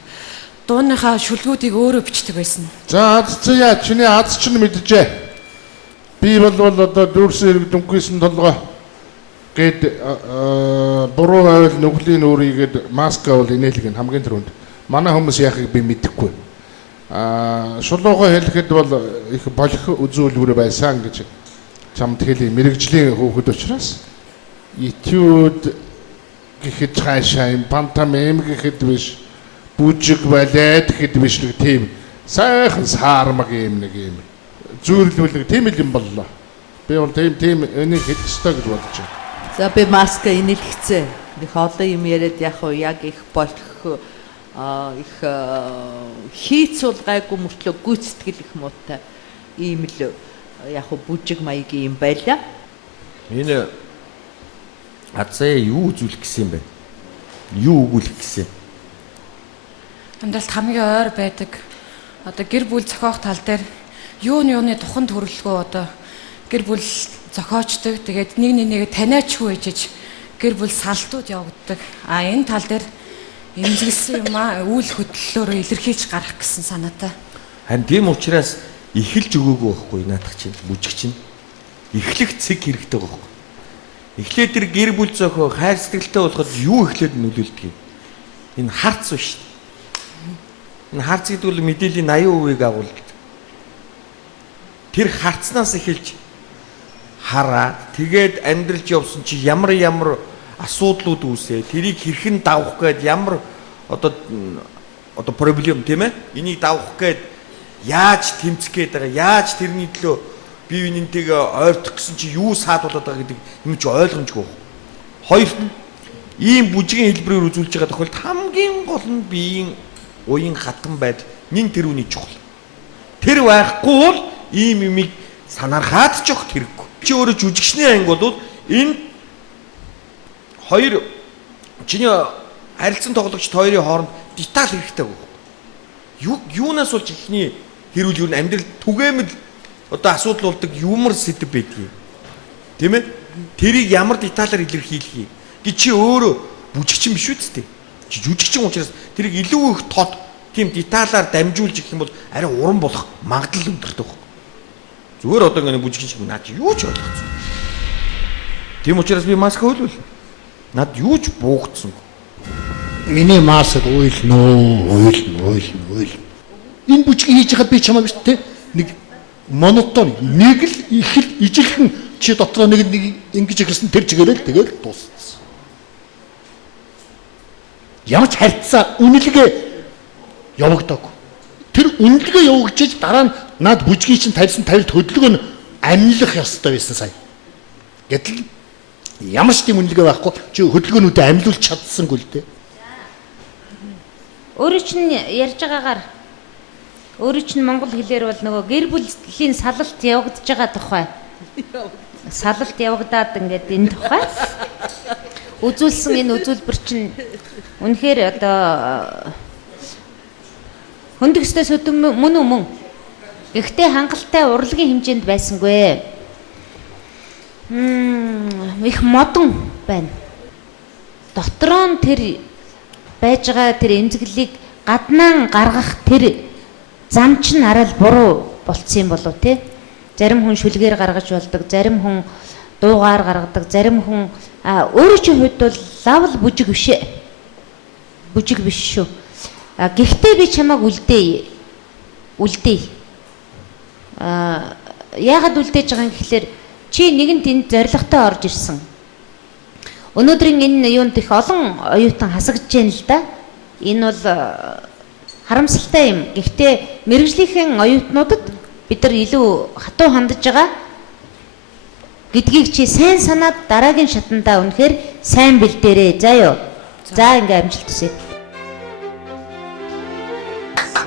дууныхаа шүлгүүдийг өөрөө бичдэг байсан. За яа чиний аз чинь мэджээ. Би бол одоо дүүрсэн хэрэг дүнхийсэн толгой гээд буруу ойл нүглийн өөрийгээд маска бол инээлгэн хамгийн түрүүнд. Манай хүмүүс яахыг би мэдэхгүй. Шулуугаа хэлэхэд бол их болох үзүүлбэр байсан гэж чамд хэлий мэрэгжлийн хөөхд учраас этюд гэхэд цаашаа пантомим гэхэд биш бүжиг балет гэхэд биш нэг тийм сайхан саармаг юм нэг юм зүйрлүүлэг тийм л юм боллоо. Би бол тийм энийг хэлэх ёстой гэж бодож байна. За би маска инээлгцээ. Их олон юм яриад яг их болох их хийцүүлгайгүй мөртлөө гүйцэтгэл их муутай ийм л яг бүжиг маягийн юм байла. Энэ Азаа юу үзүүлэх гэсэн юм бэ? Юу өгүүлэх гэсэн? Амьдралд хамгийн ойр байдаг. Одоо гэр бүл зохиох тал дээр юуны туханд төрөлгөө одоо гэр бүл зохиочдөг. Тэгээд нэг таниачгүй ээжж гэр бүл салтууд явагддаг. Энэ тал дээр эмзэглсэн юм үйл хөдлөлөөр илэрхийлж гарах гэсэн санаатай. Харин тийм учраас эхэлж өгөөгүй байхгүй наадах чинь бүжиг чинь. Эхлэх цэг хэрэгтэй байхгүй. Эхлээд тэр гэр бүл зохио хайр сэтгэлтэй болоход юу эхлээд нөлөөлдөг юм? Энэ харц биш. Энэ харц гэдэг бол мэдээллийн 80% агуулдаг. Тэр харцнаас эхэлж хараа тэгээд амьдралж явсан чи ямар асуудлууд үүсээ тэрийг хэрхэн давах гээд ямар одоо проблем тийм ээ энийг давах гээд яаж тэмцэх гээд байгаа яаж тэрний төлөө бие биентэйгээ ойртох гэсэн чи юу саадуулаад байгаа гэдэг юм чи ойлгомжгүй. Хоёрт ийм бүжгийн хэлбэрээр үзүүлж байгаа тохиолдолд хамгийн гол нь биеийн уян хатан байдал нин тэрүүний чухал. Тэр байхгүй бол ийм юмыг санаар хаад ч явах хэрэггүй. Чи өөрөө жүжигчний анги бол энэ хоёр чиний харилцан тоглогчд хоёрын хооронд деталь хэрэгтэй байна. Юунаас болж ихний хэрүүл юу н амьдрал түгээмэл одоо асуудал болдог юмар сэдв байдгийг. Тийм ээ? Тэрийг ямар деталаар илэрхийлэх гэж чи өөрөө бүжигчин биш үү? Чи жүжигчин учраас тэрийг илүү их тод тийм деталаар дамжуулж ирэх юм бол арай уран болох магадлал өндөртэй байна. Зүгээр одоо ингэ бүжигчин шиг наад юу ч ойлгохгүй. Тийм учраас би маска хөлвөл. Над юу ч буугдсан. Миний маск уйл. Энэ бүжиг хийж байгаа би чамаа биш те. Нэг монотон нэг л их л ижилхэн чи дотроо нэг ингэж ихсэн тэр чигээрэл тэгэл дууссан. Ямар ч харьцаа үнэлгээ явагдаагүй. Тэр үнэлгээ явагдаж дараа нь над бүжгийн чинь тавьсан тавилт хөдөлгөөн нь амьлах ёстой байсан сая. Гэтэл ямар ч тийм үнэлгээ байхгүй чи хөдөлгөөнүүдэд амьлуулж чадсангүй л дээ. Өөрөө чинь ярьж байгаагаар өөрөө чинь монгол хэлээр бол нөгөө гэр бүлийн салалт явагдаж байгаа тухай. Салалт явагдаад ингээд энэ тухай үзүүлсэн энэ үзүүлбэр чинь үнэхээр одоо хөндөгстэй сөдөм мөн үү мөн. Гэхдээ хангалттай урлагийн хэмжээнд байсангүй. Их модон байна. Дотроо нь тэр байж байгаа тэр эмзэглэлийг гаднаа гаргах тэр зам чинь арай л буруу болцсон юм болов те. Зарим хүн шүлгээр гаргаж болдог, зарим хүн дуугаар гаргадаг, зарим хүн өөрөө чинь хувьд бол лавл бүжиг биш ээ. Бүжиг биш шүү. Гэхдээ би чамайг үлдээе. Яагаад үлдээж байгаа юм гэхэлэр чи нэгэнт энд зоригтой орж ирсэн. Өнөөдрийн энэ юунд их олон оюутан хасагдж байна л да. Энэ бол харамсалтай юм. Гэхдээ мэрэгжлийнхэн оюутнуудад бид нар илүү хатуу хандж байгаа. гэдгийг чи сайн санаад дараагийн шатандаа үнэхээр сайн бэлдээрэй. За юу. За ингээ амжилт хүсье.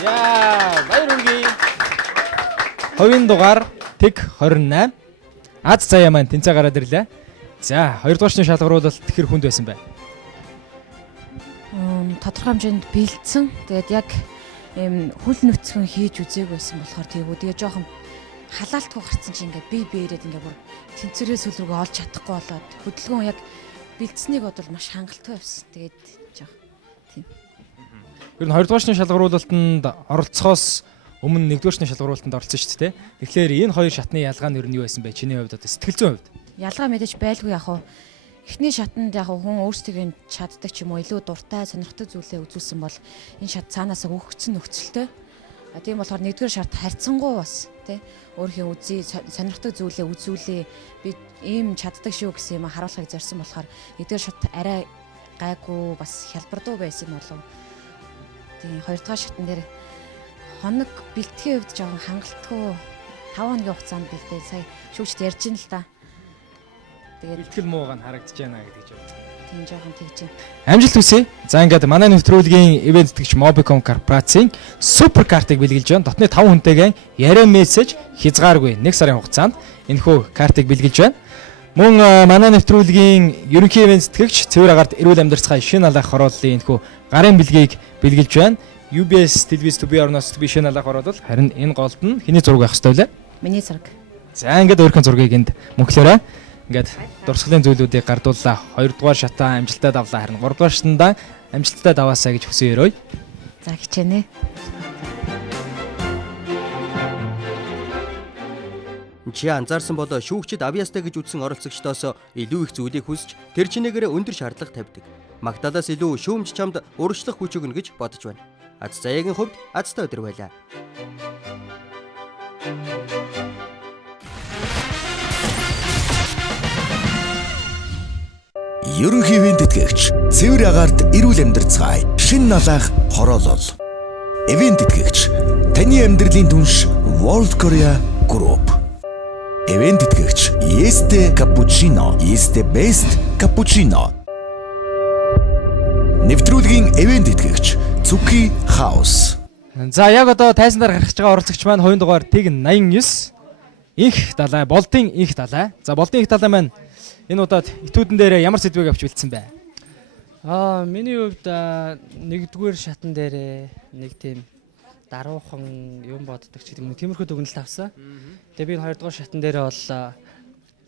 Баяр хүргэе. Хувийн дугаар тэг 28. Аз заяа маань тэнцээ гараад ирлээ. За 2 дугаар шатны шалгаруулалт тэр хүнд байсан бай. Тодорхой хэмжээнд бэлдсэн. Тэгээд яг ийм хүл нүцгэн хийж үзээг байсан болохоор тийгүү. Тэгээ жоохон халаалтгүй гарцсан чи ингээд би ирээд ингээд бүр тэнцвэрээ сүл рүүгээ олж чадахгүй болоод хөдөлгөөн яг бэлдсэнийг бодвол маш хангалттай байсан. Тэгээд жоох тийм. Ер нь 2 дугаар шатны шалгаруулалтанд оролцохоос өмнө 1 дугаар шатны шалгаруулалтанд оролцсон шүү дээ. Тэгэхээр энэ хоёр шатны ялгаа нь ер нь юу байсан бэ? Чиний хувьд одоо сэтгэл зүйн хувьд. Ялгаа мэдээж байлгүй яг хуу. Эхний шатанд яг хүн өөрсдөө чаддаг ч юм уу илүү дуртай сонирхдаг зүйлээ үзүүлсэн бол энэ шат цаанаасаа өгөгдсөн нөхцөлтэй. Тийм болохоор 1-р шат харьцангуй бас тий өөрхийн үзий сонирхдаг зүйлээ үзүүлээ. Би ийм чаддаг шүү гэсэн юм харуулахыг зорьсон болохоор 1-р шат арай гайгүй бас хялбардуу байсан юм болов. Тийм 2-р шатн дээр хоног бэлтгэхийн хувьд жоохон хангалтгүй 5 хоногийн хугацаанд бэлдээ. Сая шүүгчд ярьж ин л та. Тэгээд бэлтгэл муугаа харагдаж байна гэдэг юм. Тийм жоохон тэгж байна. Амжилт хүсье. За ингээд манай нэвтрүүлгийн ивент тэтгэгч Mobicom корпорацийн супер картыг бэлгэлж байна. Дотны 5 хүнтэйгээ яриа мессеж хязгааргүй 1 сарын хугацаанд энэхүү картыг бэлгэлж байна. Мөн манай нэвтрүүлгийн ерөнхий ивент тэтгэгч Цэвэр агарт эрүүл амьдралцгай шинэ алаах хорооллын энэхүү гарын бэлгийг бэлгэлж байна. UBS телевиз төбий орноос төбий шинэ алаах хороолол харин энэ голд нь хэний зураг авах ёстой вэ? Миний зураг. За ингээд өөрхөн зургийг энд мөнхлөөрэй. Ингээд дурсгалын зүйлүүдийг гардууллаа. 2 дугаар шатаа амжилттай давлаа. Харин 3 дугаар шатандаа амжилттай даваасаа гэж хүсье өрөөе. За хичээнэ. Чи анзаарсан бол шүүгчид авьяастай гэж үзсэн оролцогчдоос илүү их зүйлийг хүсч тэр чинээгээр өндөр шаардлага тавьдаг. Магдалаас илүү шүүмж чамд урагшлах хүч өгнө гэж бодож байна. Аз заяагийн хувьд азтай өдөр байлаа. Ерөнхий ивент тэтгэгч Цэвэр агарт эрүүл амьдралцгай шинэ алаах хороолол. Ивент тэтгэгч таны амьдралын түнш World Korea Group. Ивент тэтгэгч Este Cappuccino, Este Best Cappuccino. Нэвтрүүлгийн ивент тэтгэгч Цүки House. За яг одоо тайсан дээр гарч байгаа оролцогч маань 2 дугаар тэг 89 инх далай, болдын инх далай. За болдын инх далай маань энэ удаад итүүдэн дээр ямар сэдвийг авч бэлдсэн бэ? Миний хувьд 1-р шатн дээр нэг тийм даруухан юм боддог ч гэдэг юм. Тиймэрхүү дүгнэлт авсан. Тэгээ би 2-р шатн дээр бол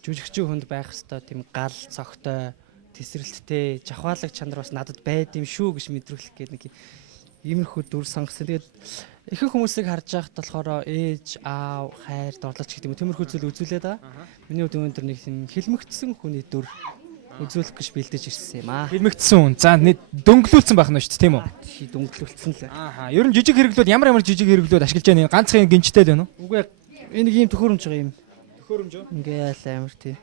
жүжигчийн хүнд байх хэвээр тийм гал, цогтой, тесрэлттэй, жавхаалаг чанар бас надад байд юм шүү гэж мэдрүүлэх гэх нэг иймэрхүү дүр сонгосон. Тэгээд ихэнх хүмүүсийг харж байхад болохоор ээж, аав, хайр, дурлалч гэдэг юм тиймэрхүү зүйл үзүүлээд байгаа. Миний хувьд өнөөдөр нэг тийм хилмигдсэн хүний дүр үзүүлэх гэж бэлдэж ирсэн юм аа. Хилмигдсэн хүн. За дөнгөлүүлсэн байх нь шүү дээ, тийм үү? Тий, дөнгөлүүлсэн л. Ер нь жижиг хэрэглүүд ямар жижиг хэрэглүүд ашиглаж байна? Ганцхан гинжтэй байна уу? Үгүй ээ. Энэ ийм төхөөрөмж байгаа юм. Төхөөрөмж үү? Ингээл амар тий.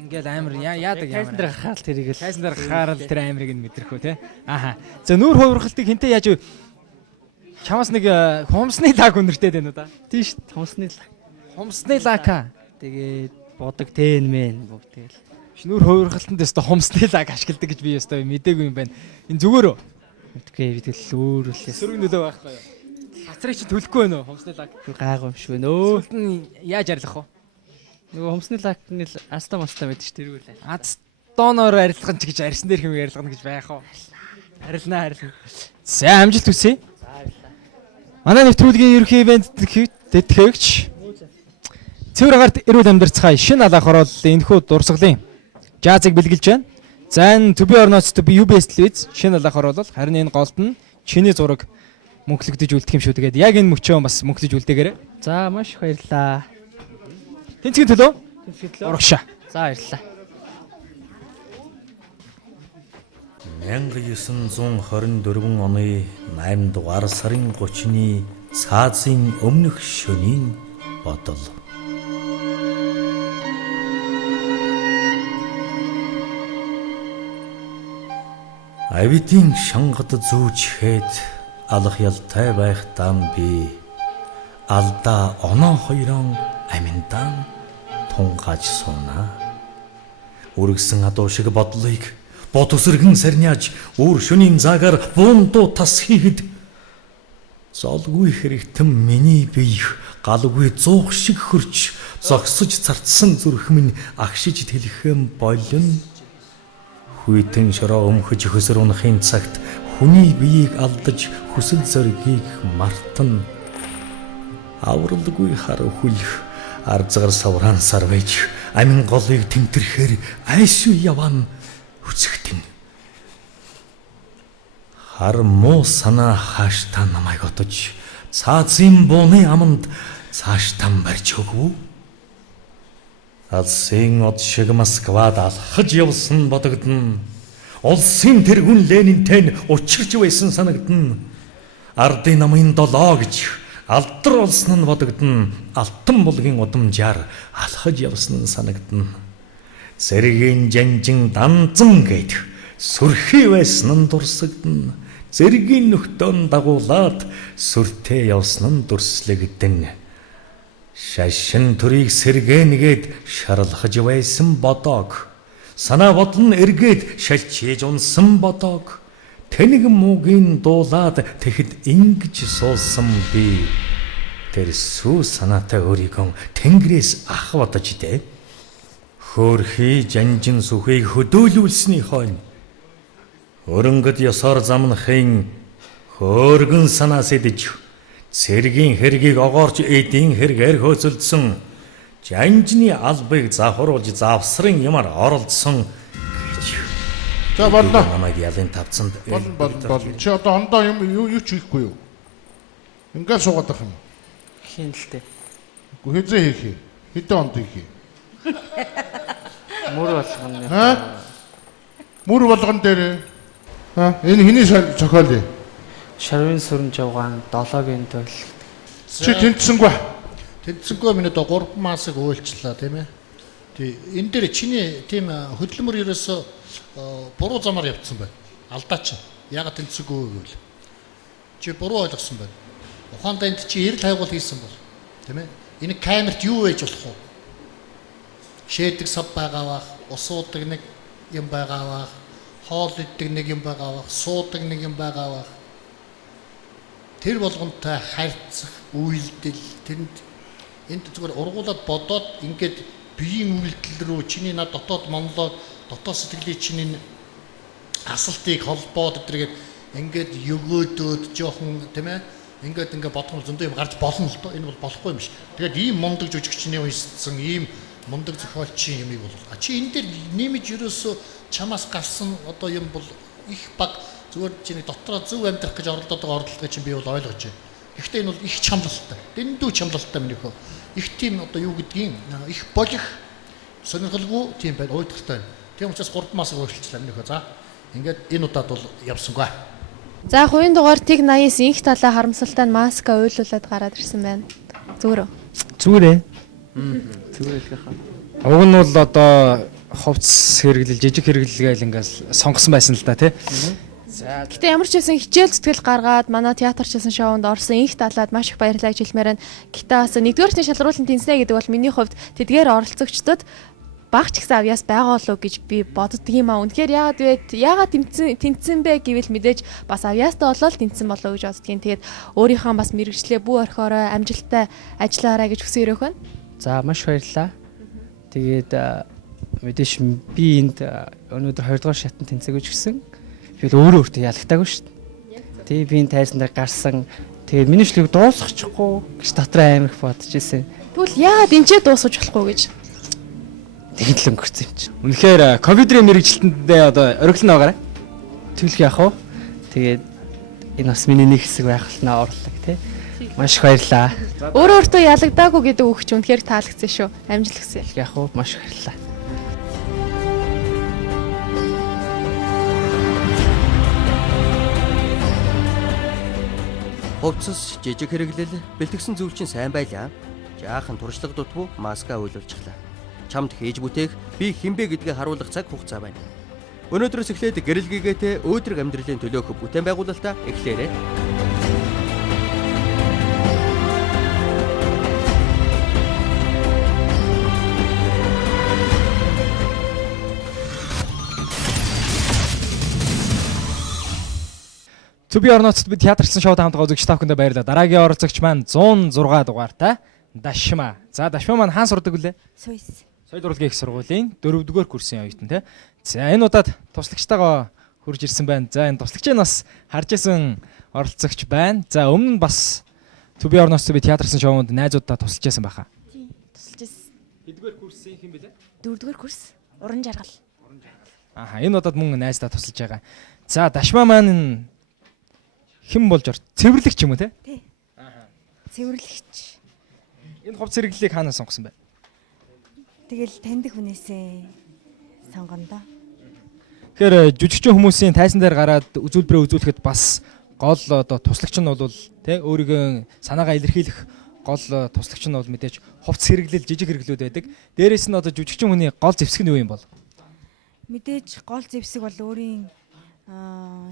Ингээл амар яадаг юм. Тайсан дээр гахаал тэрийг л. Тайсан дээр гахаарал тэр амирыг нь мэдрэхүү тий. За нүүр хувирхалтыг хинтээ яаж вэ? Чамаас нэг хумсны лаг үнэртэй байна уу да? Тий шүү, хумсны лаг. Хумсны лаг. Тэгээд бодог тэн мэн бүгд тэгэл. Нүүр хувирхалтанд өстө хумсны лаг ашигладаг гэж би өстө мэдээгүй юм байна. Энэ зүгээр үү? Мэдгүй би тэгэл өөрөлөө. Сөрөг нөлөө байхгүй юу? Хацрыг чи төлөхгүй байна уу хумсны лаг? Гайгүй юм шиг байна өө. Яаж арилгах вэ? Нөгөө хумсны лагны аста маста байдаг ш тэрүүл. Астоноор арилгах ч гэж арьсан дээр хэмээг арилгах гэж байх уу? Арилнаа. За амжилт хүсье. Манай нэвтрүүлгийн ерөнхий ивент тэтгэгч Цэвэр агарт эрүүл амьдралцгай шинэ алаах хорооллын энэхүү дурсгалын жазыг бэлгэлж байна. За энэ төбий орноос төбий UBS телевиз шинэ алаах хороолол харин энэ голд нь чиний зураг мөнхлөгдөж үлдэх юм шүү. Тэгээд яг энэ мөчөө бас мөнхлөж үлдээгээрэй. За маш их баярлалаа. Тэнцгийн төлөө? Тэнцгийн төлөө. Урагшаа. За баярлалаа. 1924 оны 8 дугаар сарын 30-ны цаазын өмнөх шөнийн бодол. Авидын шангад зүүчгээд алах ялтай байхдаа би алдаа оноо хоёрон аминдан тунгааж суунаа. Үргэсэн адуу шиг бодлыг бот өсөргөн сарниаж өөр шөнийн заагаар буундуу тас хийхэд золгүй хэрэгтэн миний биех галгүй зуух шиг хөрч зогсож царцсан зүрх минь агшиж тэлхэм болон хүйтэн шороо өмхөж хөсөр унахын цагт хүний биеийг алдаж хүсэл зоригийг мартан авралгүй хар хүлх арзгаар савраан сарвэж амин голыг тэмтэрхээр айшгүй яван үцэгтэн хар муу санаа хааштай намайг отож цаазын бууны аманд цааштай барьж өгв. Алсын од шиг Москвад алхаж явсан бодогдно. Улсын тэргүүн Ленинтэй учирч байсан санагдна. Ардын намын долоо гэж алдар болсон нь бодогдно. Алтан булгийн удамжаар алхаж явсан нь санагдна. Зэргийн жанжин данзан гээд сүрхий байсан нь дурсагдна. Зэргийн нөхтөн дагуулад сүртэй явсан нь дүрслэгдэн. Шашин төрийг сэргэнгээд шарлахж байсан бодог. Санаа бодол нь эргээд шалчиж унсан бодог. Тэнэг муугийн дуулаад тэгэхэд ингэж суусан би. Тэр сүү санаатай өөрийгөө тэнгэрээс ах бодож дээ. Хөөрхий жанжин сүхийг хөдөөлүүлсний хойно өрөнгөд ёсоор замнахын хөөргөн санаа сэдэж цэргийн хэргийг огоорч эдийн хэрэгээр хөөцөлдсөн жанжны албыг завхруулж завсрын юмар оролдсон гэж. За болно. Намайг ялын тавцанд болно. Чи одоо ондоо юм юу ч хийхгүй юу? Ингээд суугаад байх юм. Хийн л дээ. Үгүй хэзээ хийх юм? Хэдэн онд хийх юм? Мөр болгоно. Мөр болгон дээр энэ хэний зохиол юм? Шарвын сүрэн жавгаан 7-гийн тойл. Чи тэнцсэнгүй. Тэнцсэнгүй минь одоо 3 маасыг уйлчлаа тийм ээ. Тий энэ дээр чиний тийм хөдөлмөр ерөөсө буруу замаар явцсан байна. Алдаач. Ягаад тэнцсэнгүй гэвэл чи буруу ойлгосон байна. Ухаандаа энд чи эрэл хайгуул хийсэн бол тийм ээ. Энэ камерт юу байж болох вэ? Шээдэг сав байгаа бах, усуудаг нэг юм байгаа бах, хоол иддэг нэг юм байгаа бах, суудаг нэг юм байгаа бах. Тэр болгонтой харьцах, үйлдэл тэнд энд зүгээр ургуулад бодоод ингээд биеийн үйлдэл рүү чиний над дотоод монлоо дотоод сэтгэлийн чиний асалтыг холбоод өдргээд ингээд өгөөдөөд жоохон тийм ээ ингээд бодгол зөндөө юм гарч болно л доо энэ бол болохгүй юм биш. Тэгээд ийм мундаг жүжигчний уншсан ийм мундаг зохиолчийн юмыг бол чи энэ дээр нэмж ерөөсөө чамаас гарсан одоо юм бол их баг зүгээр чиний дотроо зөв амьдрах гэж оролдоод байгаа оролдлогыг чинь би бол ойлгож байна. Гэхдээ энэ бол их чамлалтай. Дэндүү чамлалтай минийхөө. Их тийм одоо юу гэдгийг их болох сонирхолгүй тийм байна. Уйдгартай байна. Тийм учраас 3 маасыг өөрчилчихлаа минийхөө. За ингээд энэ удаад бол явсангүй. За хувийн дугаар Тэг 89 инх талаа харамсалтай маска уйлуулад гараад ирсэн байна. Зүгээр үү? Зүгээр ээ. Зүгээр л хаа. Уг нь бол одоо хувцс хэрэглэл, жижиг хэрэглэлгээл ингээл сонгосон байсан л да тий. Гэтэ ямар ч байсан хичээл зүтгэл гаргаад манай театрчилсан шоунд орсон инх талаад маш их баярлалаа гэж хэлмээр байна. Гэтэ бас нэгдүгээртний шалруулалтын тэнцэнэ гэдэг бол миний хувьд тэдгээр оролцогчдод багч ихсэн авьяас байгаа болов гэж би боддог юм аа. Үнэхээр яагаад тэнцсэн бэ гэвэл мэдээж бас авьяастай болол тэнцсэн болов гэж боддгийн. Тэгээд өөрийнхөө бас мэрэгчлээ бүү орхиороо амжилттай ажиллаарай гэж хүсэн өрөөх байна. За маш баярлалаа. Тэгээд мэдээж би энд өнөөдөр 2 дугаар шатанд тэнцээгөө ч гэсэн би өөрөө ялгтаагүй шүү дээ. Тэгээ би энэ тайзан дээр гарсан. Тэгээд миний шлиг дуусчихгүй гэж дотор амар их бодож ирсэн. Тэгвэл яагаад энэчээ дуусгаж болохгүй гэж тэгээд л өнгөрсөн юм чи. Үнэхээр компьютерийн мэрэгчлэлтэндээ одоо оргилно байгаарай. Тэгэлх яах вэ? Тэгээд энэ бас миний нэг хэсэг байх болноо орлог тий. Маш их баярлалаа. Өөртөө ялагдаагүй гэдэг үг чинь үнэхээр таалагдсан шүү. Амжилт хүсье. Яах вэ? Маш их баярлалаа. Хувцас, жижиг хэрэглэл, бэлтгэсэн зүйл чинь сайн байлаа. Жаахан туршлага дутуу маска уйлуулчихлаа. Чамд хийж бүтээх би хинбэ гэдгээ харуулах цаг хугацаа байна. Өнөөдрөөс эхлээд гэрэлгээтэй өөдрөг амьдралын төлөөх бүтээн байгуулалтаа эхлээрэй. To be or not to be театрсан шоуд хамтгаа үзэгч та бүхэндээ баярлалаа. Дараагийн оролцогч маань 106 дугаартай Дашма. За Дашма маань хаан сурдаг үлээ? Сойс. Соёл урлагийн их сургуулийн 4-р курсын оюутан тий. За энэ удаад туслагчтайгаа хурж ирсэн байна. За энэ туслагчийн бас харж исэн оролцогч байна. За өмнө нь бас To be or not to be театрсан шоунд найзуудаа тусалж байсан байхаа. Тийм, тусалж байсан. Хэдгээр курсын хэн бэлээ? 4-р курс. Уран жаргал. Ааха, энэ удаад мөн найздаа тусалж байгаа. За Дашма маань хэн болж ор? Цэвэрлэгч юм уу те? Тий. Ааха. Цэвэрлэгч. Энэ хувц хэрэглэлийг хаанаас сонгосон бэ? Тэгэл таньдаг хүнээсээ сонгоно доо. Тэгэхээр жүжигчин хүмүүсийн тайсан дээр гараад үзүүлбэрээ үзүүлэхэд бас гол одоо туслагч нь бол тий өөрийнхөө санаагаа илэрхийлэх гол туслагч нь бол мэдээж хувц хэрэглэл жижиг хэрэглүүд байдаг. Дээрээс нь одоо жүжигчин хүний гол зэвсэг нь юу юм бол? Мэдээж гол зэвсэг бол өөрийн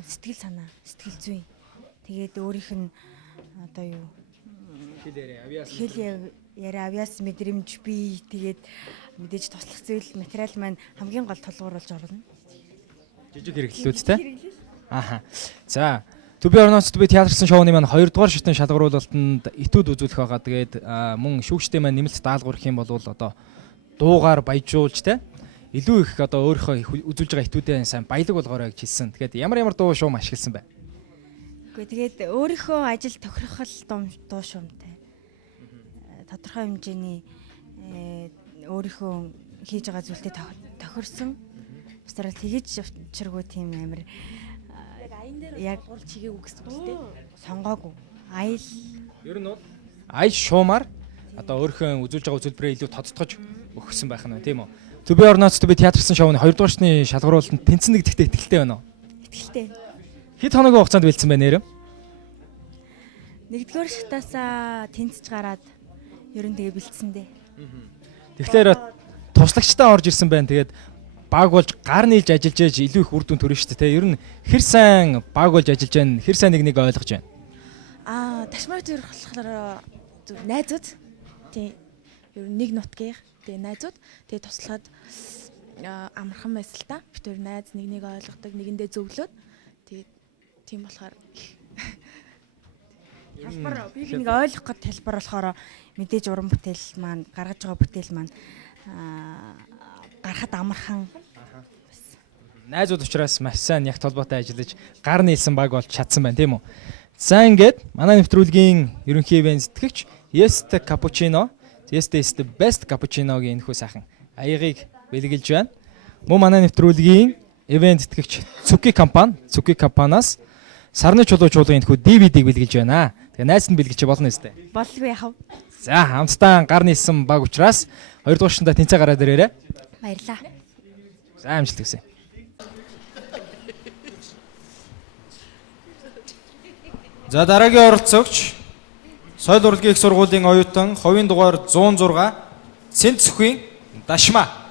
сэтгэл санаа, сэтгэл зүйн. Тэгээд өөрийнх нь одоо юу хэл яриа авьяас мэдрэмж бий. Тэгээд мэдээж туслах зүйл материал маань хамгийн гол тулгуур болж орно. Жижиг хэрэглэлүүд те. Ааха. За To be or not to be театрсан шоуны маань 2-р шатны шалгаруулалтанд этюд үзүүлэх байгаа. Тэгээд мөн шүүгчтэй маань нэмэлт даалгавар гэх юм бол одоо дуугаар баяжуулж те илүү их одоо өөрийнхөө үзүүлж байгаа этюдээ сайн баялаг болгоорой гэж хэлсэн. Тэгээд ямар дуу шуум ашигласан бэ? Үгүй тэгээд өөрийнхөө ажил тохирохол дуу шуумтай. Тодорхой хэмжээний өөрийнхөө хийж байгаа зүйлтэй тохирсон. Бусдаар тэгэж учиргүй тийм амир яг гол чигийг үгсдэг л дээ. Сонгоогүй. Аял. Ер нь бол аял шуумаар одоо өөрийнхөө үзүүлж байгаа үзүүлбэрээ илүү тодтогч өгсөн байх нь тийм үү? To be or not to be театрсан шоуны 2-р шатны шалгаруулалтанд тэнцэн нэгдэхтэй итгэлтэй байна уу? Итгэлтэй. Хэд хоногийн хугацаанд бэлдсэн байна нэрэ? 1-р шатаасаа тэнцэж гараад ер нь тэгээ бэлдсэн дээ. Тэгэхээр туслагчтай орж ирсэн байна. Тэгээд баг болж гар нийлж ажиллаж ээж илүү их үр дүн төрнө шүү дээ. Ер нь хэр сайн баг болж ажиллаж байна, хэр сайн нэг ойлгож байна. Ташмаар төрөх болохоор найзууд тий ер нь нэг нутгийн тий найзууд тэгээ туслахад амархан байсан л та. Бид тэр найз нэг ойлгодог, нэгэндээ зөвлөөд тэгээ тийм болохоор хэлбэр би нэг ойлгох гэд хэлбэр болохоор мэдээж уран бүтээл маань гаргаж байгаа бүтээл маань гарахад амархан. Найзууд учраас маш сайн яг толботой ажиллаж гар нийлсэн баг болж чадсан байна тийм үү. За ингээд манай нэвтрүүлгийн ерөнхий ивент сэтгэгч Yes Cappuccino, Yes is the best cappuccino-гийн энэхүү сайхан аягийг бэлгэлж байна. Мөн манай нэвтрүүлгийн ивент сэтгэгч Цүки компаниас сарны чулуучуулгын энэхүү DVD-г бэлгэлж байна. Тэгээ найз нь бэлгэлж болно өстэй. Болгүй яхав. За хамтдаа гар нийлсэн баг учраас 2-р шатнд тэнцээ гараад ирээрэй. Баярлаа. За амжилт хүсье. За дараагийн оролцогч Соёл урлагийн их сургуулийн оюутан хувийн дугаар 106 Цэнцүхийн Дашма.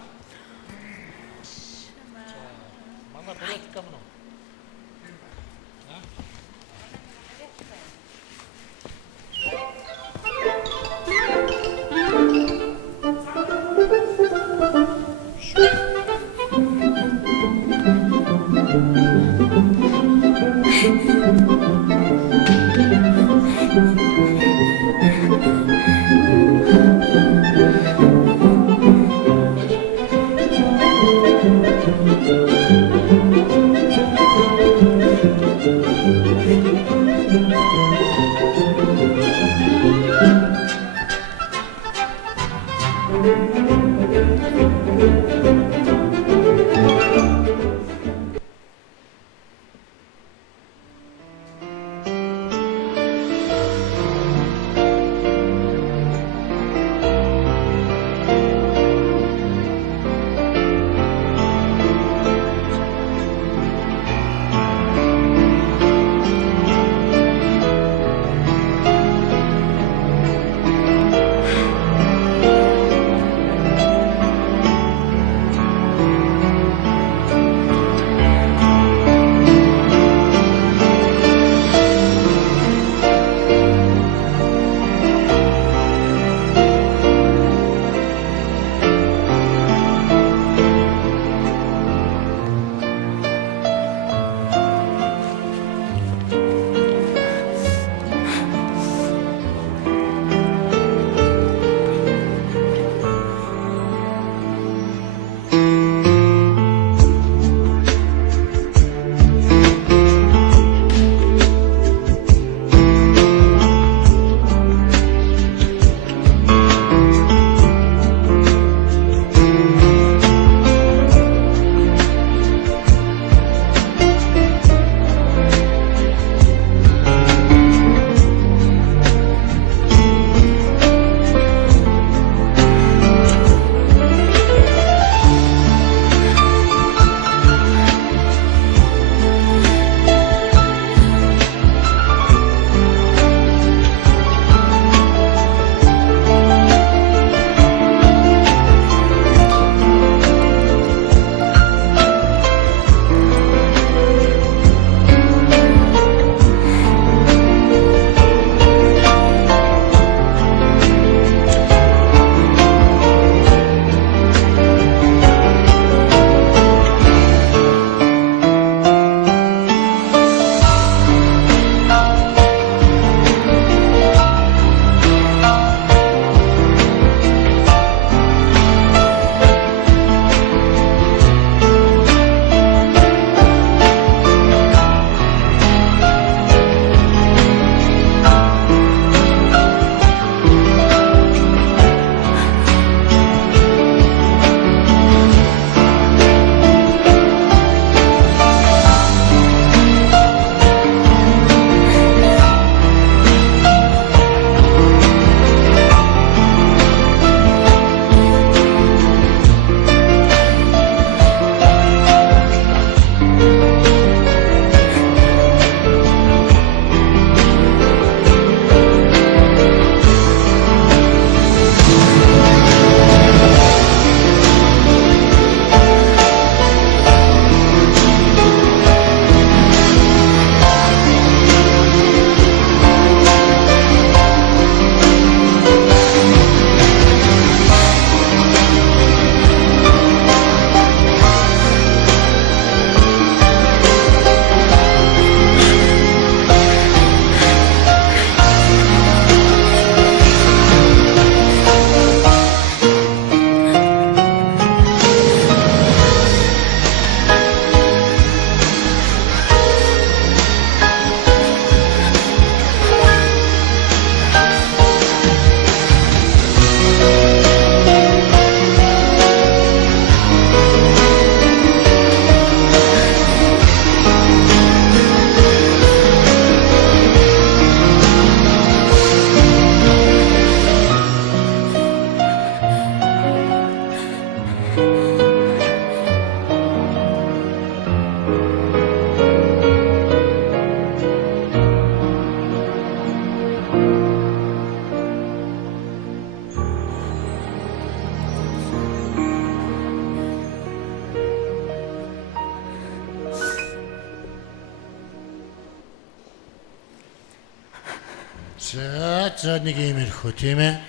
За нэг иймэрхүү тийм ээ.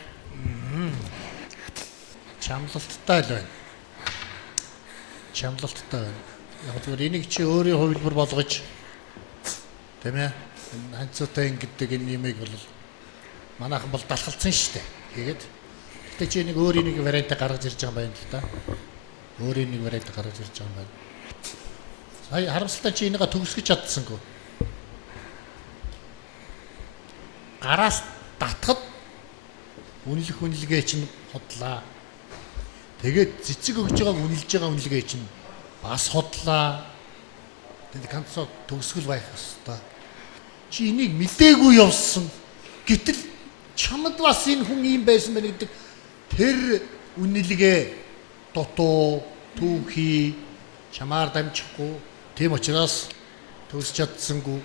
Чамлалттай л байна. Чамлалттай байна. Яг зүгээр энийг чи өөрийн хувилбар болгож тийм ээ. Ханцуутай ингэдэг энэ юмыг бол манайхан бол далхалцсан шүү дээ. Тэгээд гэтээ чи нэг өөрийн нэг вариант гаргаж ирж байгаа юм байна л да. Өөрийн нэг вариант гаргаж ирж байгаа юм байна. Сая харамсалтай чи энийг төгсгөж чадсангүй. Гараас татхад үнэлгээ чинь хотлаа. Тэгээд цэцэг өгж байгааг үнэлж байгаа үнэлгээ чинь бас хотлаа. Тэгээд ганцоо төгсгөл байх хэвээр. Чи энийг мдээгүй явсан. Гэтэл чамд бас энэ хүн юм байсан байна гэдэг тэр үнэлгээ дутуу түүхий чамаар дамжихгүй. Тийм учраас төгсч чадсангүй.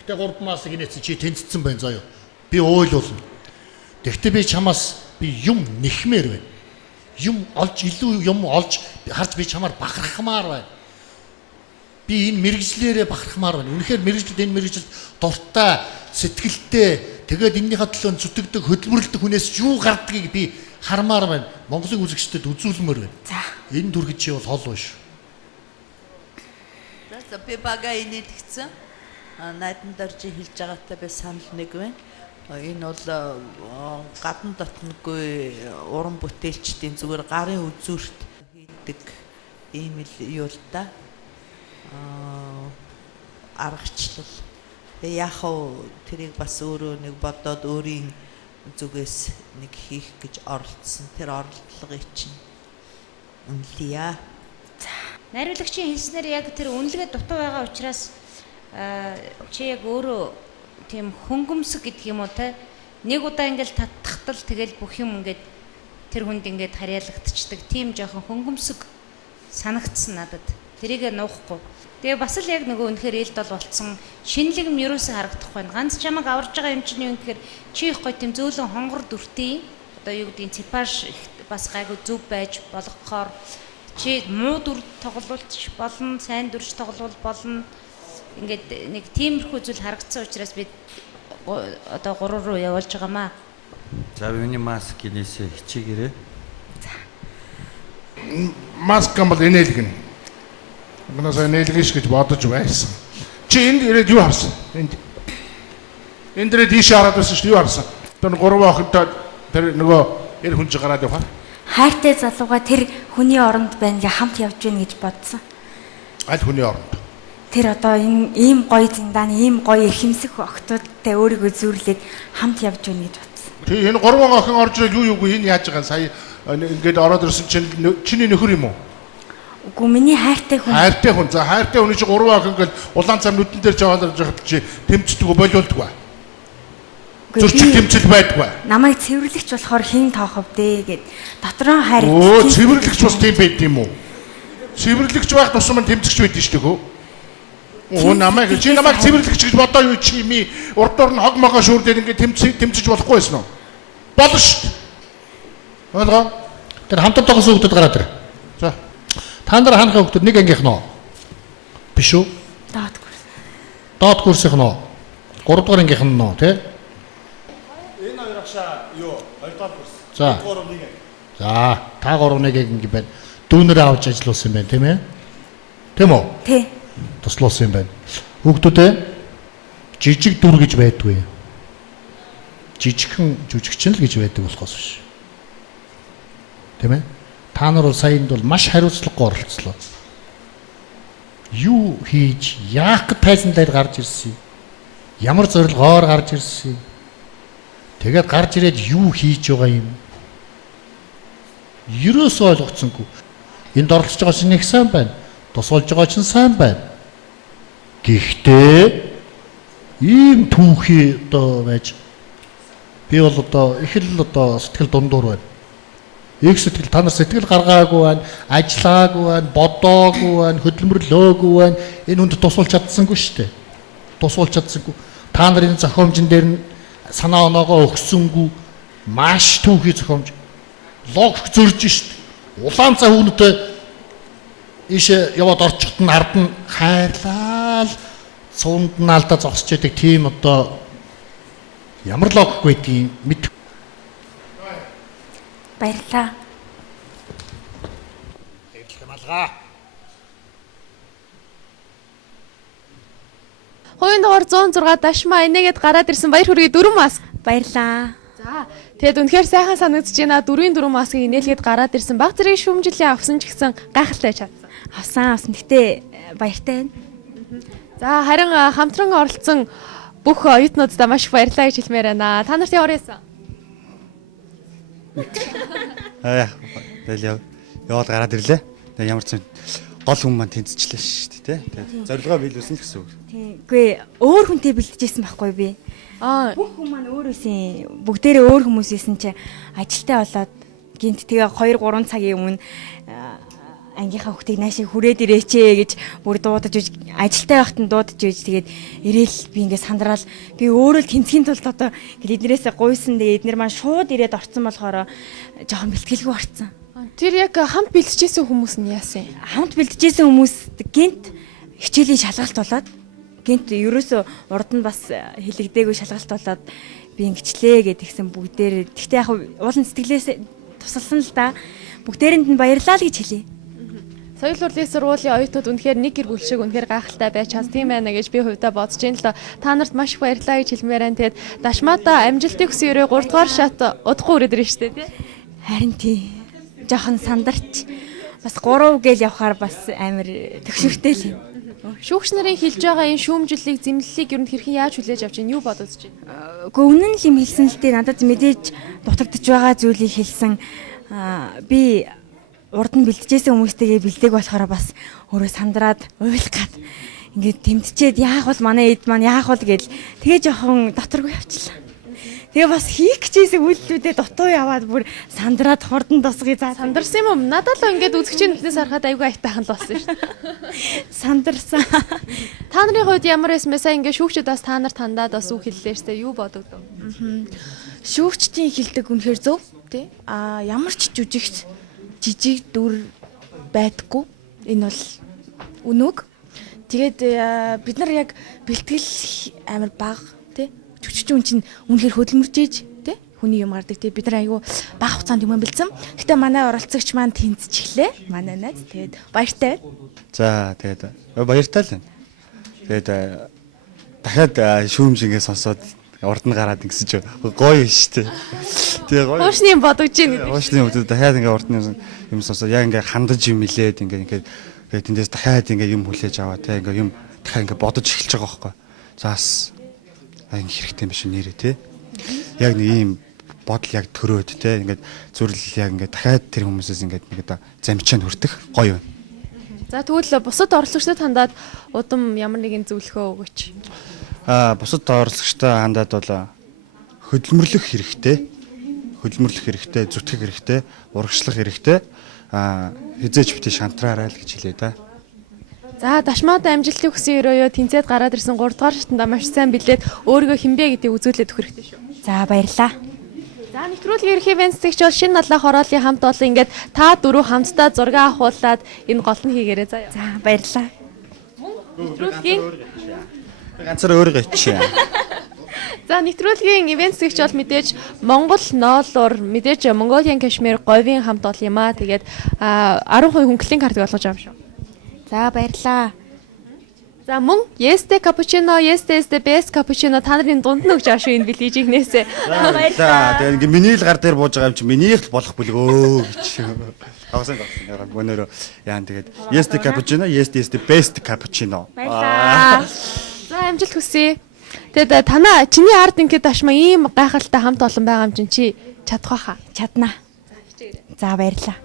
Тэгтээ 3 маасыг инээц чи тэнцсэн байна заяа. Би ойлуулна. Тэгтээ би чамаас би юм нэхмээр байна. Юм олж илүү юм олж харж би чамаар бахархмаар байна. Би энэ мэрэгжлээрээ бахархмаар байна. Үнэхээр мэрэгжлд энэ мэрэгжлд дуртай, сэтгэлтэй, тэгээд энэнийхээ төлөө зүтгэдэг, хөдөлмөрлөдөг хүнээс юу гардгийг би хармаар байна. Монголын үзэгчдэд үзүүлмээр байна. За. Энэ дүрхэж чи бол хол биш. За би бага инээдгцэн. Найдан дорж хэлж байгаатай би санал нэг байна. Энэ бол гадна дотноггүй уран бүтээлчдийн зүгээр гарын үзүүрт хийдэг ийм л юу л да. Аргачлал. Яг уу тэрийг бас өөрөө нэг бодоод өөрийн зүгээс нэг хийх гэж оролдсон. Тэр оролдлогыг чинь үнэлье. Найруулагчийн хэлснээр яг тэр үнэлгээ дутуу байгаа учраас чи яг өөрөө тийм хөнгөмсөг гэдэг юм уу те нэг удаа ингээл татхтал тэгэл бүх юм ингээд тэр хүнд ингээд харьяалагдчихдаг тийм жоохон хөнгөмсөг санагдсан надад. Тэрийг нуухгүй. Тэгээ бас л яг нөгөө үнэхээр ээлд бол болцсон шинэлэг юм ерөөсөө харагдахгүй байна. Ганц чамаг аварж байгаа юм чинь юу гэхээр чи их гоё тийм зөөлөн хонгор дүртэй одоо юу гэдгийг ципаж бас гайгүй зүв байж болгохоор чи муу дүр тоглуулж болно, сайн дүрж тоглуул болно. Ингээд нэг тиймэрхүү зүйл харагдсан учраас би одоо 3 руу явуулж байгаамаа. За миний маск инээсээ хичээгээрээ. Маск юм бол инээлгэн. Манайсаа инээлгэж гэж бодож байсан. Чи энд ирээд юу харсан? Энд дээрээ тийш хараад байсан шүү дээ юу харсан? Тэр 3 охинтой тэр нөгөө эр хүн ч гараад яваа. Хайртай залууга тэр хүний оронд байна гэж хамт явж гин гэж бодсон. Аль хүний оронд? Тэр одоо энэ ийм гоё зиндааны ийм гоё эрхэмсэх охтуудтай өөрийгөө зүүрлээд хамт явж гин гэж бодсон. Тий энэ 3 охин орж ирэл юу юугүй энэ яаж байгаа сая ингээд ороод ирсэн чинь чиний нөхөр юм уу? Үгүй миний хайртай хүн. Хайртай хүн. За хайртай хүний чи 3 охин ингээд улаан цам нүдэн дээр жаваад байхад чи тэмцдэг болиулдаг. Зүрчиг тэмцэл байдгүй. Намайг цэвэрлэгч болохоор хэн тоохов дээ гэд дотроо хайр. Оо цэвэрлэгч бас тийм байд юм уу? Цэвэрлэгч байх тусам нь тэмцэгч байдаг шүү дээ хөө. Оо намайг чи намайг цэвэрлэгч гэж бодоо юу чи ми урдуур нь хог могоо шүүрдээд ингээд тэмцэж болохгүй байсан уу? Болно шүү дээ. Ойлгоо. Тэр хамтар тогос хүүхдүүд гараад ир. За. Та нар хаанхаа хүүхдүүд нэг ангийнх нь биш үү? Доод курс. Доод курсийнх нь 3 дугаар ангийнх нь тий? Энэ хоёр агшаа юу 2 дугаар курс. За. 3-1. За, та 3-1 ингэ байна. Дүүнэрээ авч ажилласан юм байна тийм ээ? Тийм үү? Тий. Туслуулсан юм байна. Хүүхдүүдээ жижиг дүр гэж байдгүй. Жижигхэн жүжигчин л гэж байдаг болохоос биш. Тийм ээ? Та нар бол саянд бол маш хариуцлагагүй оролцлоо. Юу хийж, яах гэж тайзан дээр гарч ирсэн юм? Ямар зорилгоор гарч ирсэн юм? Тэгээд гарч ирээд юу хийж байгаа юм? Ерөөсөө ойлгоцсонгүй. Энд оролцож байгаа чинь их сайн байна. Тусуулж байгаа чинь сайн байна. Гэхдээ ийм түүхий одоо байж би бол одоо их л одоо сэтгэл дундуур байна. Их сэтгэл та нар сэтгэл гаргаагүй байна, ажиллаагүй байна, бодоогүй байна, хөдөлмөрлөөгүй байна. Энэ хүнд тусуулж чадсангүй шүү дээ. Тусуулж чадсангүй. Та нарын зохиомжн дээр нь санаа оноогоо өгсөнгүй маш түүхий зохиомж логик зөрж шүү дээ. Улаан цай хүүнүүтэй ийшээ яваад орчихт нь ард нь хайрлал цуунд нь алдаа зогсож байдаг тийм одоо Ямар логик байдгийг мэд. Баярлаа. Малгаа. Хувийн дугаар 106 дашма энэгээд гараад ирсэн баяр хүргэе 4 маск. Баярлаа. За тэгэд үнэхээр сайхан санагдаж байна. 4-4 маскыг инээлгээд гараад ирсэн. Баг зэрэг шүүмжлээ авсан ч гэсэн гайхалтай чадсан. Авсан. Гэхдээ баяртай байна. За харин хамтран оролцсон бүх оюутнуудаа маш их баярлалаа гэж хэлмээр байна. Та нарт ямар байсан? Тэгэл яваад гараад ирлээ. Тэгээ ямар ч гол хүн маань тэнцэжлээ шүү дээ, тий. Тэгээд зорилгоо биелүүлсэн гэсэн үг. Тийм. Үгүй өөр хүнтэй бэлдэжсэн байхгүй би. Бүх хүн маань өөр үсэн. Бүгдээрээ өөр хүмүүс ийсэн чи ажилтаа болоод гинт тэгээ 2-3 цагийн өмнө ангийнхаа хүүхдийг наашиг хүрээд ирээч гэж бүр дуудаж үж ажилтаа байхад нь дуудаж үж тэгээд ирээл би ингээд сандраал би өөрөө л тэнцгийн тулд одоо эднэрээсээ гуйсан тэгээд эднэр маань шууд ирээд орцсон болохоор жоохон бэлтгэлгүй орцсон. Тэр яг хамт бэлтжижсэн хүмүүс нь яасан? Хамт бэлтжижсэн хүмүүс гинт хичээлийн шалгалт болоод гинт ерөөсөө урд нь бас хилэгдээгүй шалгалт болоод би ингэчлээ гэдгсэн бүгдээр тэгтээ яг уулын сэтгэлээс тусалсан л да. Бүгдээрэнд нь баярлалаа л гэж хэлье. Соёл урлагийн сургуулийн оюутнууд үнэхээр нэг гэр бүл шиг үнэхээр гайхалтай байж чадсан юм байна гэж би хувьдаа бодож байна л да. Та нарт маш их баярлалаа гэж хэлмээр байна. Тэгээд дашмаата амжилтыг хүсье 3 дугаар шат удахгүй өрөөд ирнэ шүү дээ тий. Харин тий. Жохон сандарч бас 3 гээл явхаар бас амар төгшөртэй л юм. Шүүгч нарын хэлж байгаа энэ шүүмжлэлийг зэмлэлийг ер нь хэрхэн яаж хүлээж авч байна? Юу бодож байна? Гэхдээ үнэн л юм хэлсэн л дээ надад мэдээж дутагдж байгаа зүйлийг хэлсэн. Би урд нь бэлтжсэн хүмүүстэйгээ бэлдээг болохоор бас өөрөө сандраад уйлах гад ингээд тэмтчээд яах бол манай эд маань яах бол гэл тэгээ жоохон доторгүй явчихлаа. Тэгээ бас хийх гэжсэн үйлдэлүүдээ дутуу яваад бүр сандраад хурдан тосгий заа. Сандарсан юм уу? Надад л ингээд үзэгчийн нүднээс харахад айгүй айтайхан л болсон шүү дээ. Сандарсан. Та нарын хувьд ямар байсан бэ? Сайн ингээд шүүгчд бас та нарт хандаад бас үг хэллээ шүү дээ. Юу бодогдов? Шүүгчдийн хэлдэг үнэхээр зөв тий. Ямар ч жүжигч жижиг дүр байдаггүй. Энэ бол үнөг. Тэгээд бид нар яг бэлтгэл амар бага тий. Жүжигчүүн чинь үнэхээр хөдөлмөрж ийж тий. Хүний юм гардаг тий. Бид нар айгүй бага хугацаанд юм бэлдсэн. Гэтэ манай оролцогч маань тэнцчихлээ. Манай найз тэгээд баяртай байна. За тэгээд баяртай л байна. Тэгээд дахиад шүүмжингээ сонсоод урд нь гараад ингэсэж гоё шүү дээ. Тэгээ гоё. Хуушны юм бодож ийн гэдэг. Хуушны хүмүүс дахиад ингээ урд нь юм сонсоо яг ингээ хандаж юм илээд ингээ тэндээс дахиад ингээ юм хүлээж аваа те ингээ юм дахиад ингээ бодож эхэлж байгаа байхгүй. Заас энэ хэрэгтэй юм биш нэрээ те. Яг нэг ийм бодол яг төрөөд те ингээ зүрл яг ингээ дахиад тэр хүмүүсээс ингээ нэг одоо замчаанд хүртэх гоё байна. За тэгвэл бусад оролцогчдод хандаад удам ямар нэгэн зөвлөгөө өгөөч. Бусад оролцогчтой хандаад бол хөдөлмөрлөх хэрэгтэй. Хөдөлмөрлөх хэрэгтэй, зүтгэх хэрэгтэй, урагшлах хэрэгтэй. Хизээч битээ шантраарай л гэж хэлээ да. За дашмаад амжилтыг хүсье өрөөё тэнцээд гараад ирсэн 3 дугаар шатанда маш сайн бэлдээд өөрийгөө хинбэ гэдгийг үзүүлээд өгөх хэрэгтэй шүү. За баярлаа. За нэвтрүүлгийн ерхий венцэгч бол шинэ надлах хорооллын хамт олон ингээд та дөрөв хамтдаа зураг авахуулаад энэ гол нь хийгээрэй заяа. За баярлаа. Нэвтрүүлгийн ганцаар өөрийгөө ичээ. За нэвтрүүлгийн ивенцэгч бол мэдээж Монгол ноолуур мэдээж Mongolian Kashmir говийн хамт ол юм аа. Тэгээд 10% хөнгөлийн картыг олгож авах шүү. За баярлаа. За мөн Yeste cappuccino, Yeste best cappuccino та нарын дунд нь өгч авах шүү энэ билижигнээсээ. Баярлаа. Тэгээд ингээ миний л гар дээр бууж байгаа юм чи минийх л болох бүлгөө гэж. Авсан гоо. Өнөөрөө яан тэгээд Yeste cappuccino, Yeste best cappuccino. Баярлаа. За амжилт хүсье. Тэгээд танаа чиний ард ингээд дашма ийм гайхалтай хамт олон байгаа юм чинь чи чадах байхаа. Чаднаа. За баярлаа.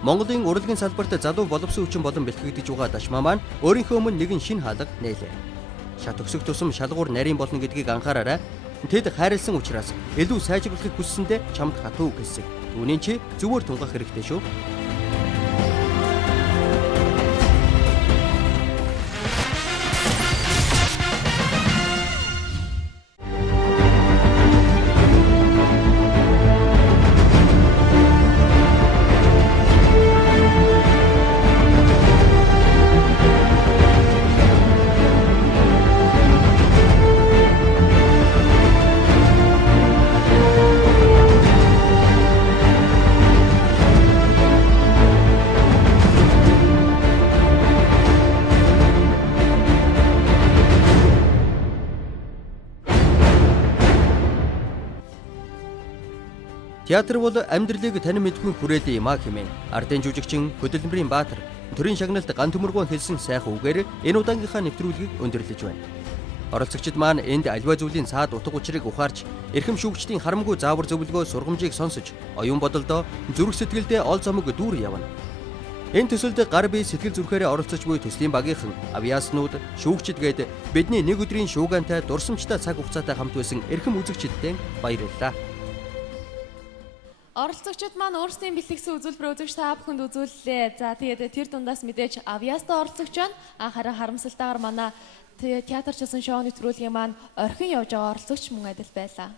Монголын урлагийн салбарт залуу боловсон хүчин болон бэлтгэгдэж байгаа дашмаа маань өөрийнхөө өмнө нэгэн шинэ хаалга нээлээ. Шат өсөх тусам шалгуур нарийн болно гэдгийг анхаараарай. Тэд хайрлсан учраас илүү сайжруулахыг хүссэндээ чамд хатуу гэсэн. Түүний чи зүгээр тунгах хэрэгтэй шүү. Театр бол амьдралыг танин мэдгүй хүрээлэн юм а хэмээн ардын жүжигчин Хөдөлмөрийн Баатар төрийн шагналд ган төмөргөө хэлсэн сайхан үгээр энэ удаагийнхаа нэвтрүүлгийг өндөрлөж байна. Оролцогчид маань энд аливаа зүйлийн цаад утга учирыг ухаарч эрхэм шүүгчдийн харамгүй заавар зөвлөгөө сургамжийг сонсож оюун бодолдоо зүрх сэтгэлдээ ол зомог дүүр явна. Энэ төсөлд гар бие сэтгэл зүрхээрээ оролцож буй төслийн багийнхан, авиаснууд, шүүгчид гээд бидний нэг өдрийн шуугантай дурсамжтай цаг хугацаатай хамт байсан эрхэм үзэгчидтэй баярлалаа. Оролцогчид маань өөрсдийн бэлтгэсэн үзүүлбэр үзэгч та бүхэнд үзүүллээ. За тэгээд тэр дундаас мэдээж авьяастай оролцогч байна. Харин харамсалтайгаар манай театрчилсан шоу нэвтрүүлгийн маань орхин явж байгаа оролцогч мөн адил байлаа.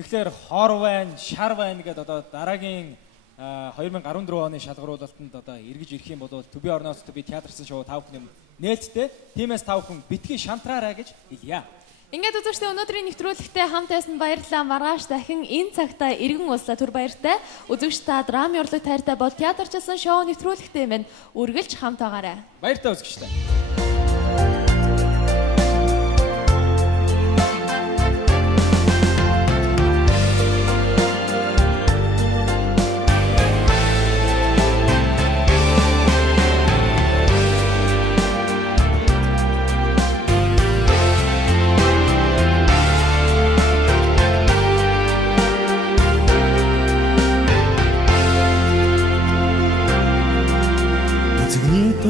Тэгэхээр хор байна, шар байна гэдэг одоо дараагийн 2014 оны шалгаруулалтанд одоо эргэж ирэх юм бол төбий орноос төбий театрчилсан шоу та бүхэн нээлттэй. Тиймээс та бүхэн битгий шантраарай гэж хэлье. Ингээд үзэгчдээ өнөөдрийн нэвтрүүлэгтээ хамт байсан баярлалаа. Маргааш дахин энэ цагтаа иргэн уулзлаа түр баяртай. Үзэгч та драмын урлаг тайртай бол театрчилсан шоу нэвтрүүлэгтээ минь үргэлж хамт байгаарай. Баяртай үзэгчдээ.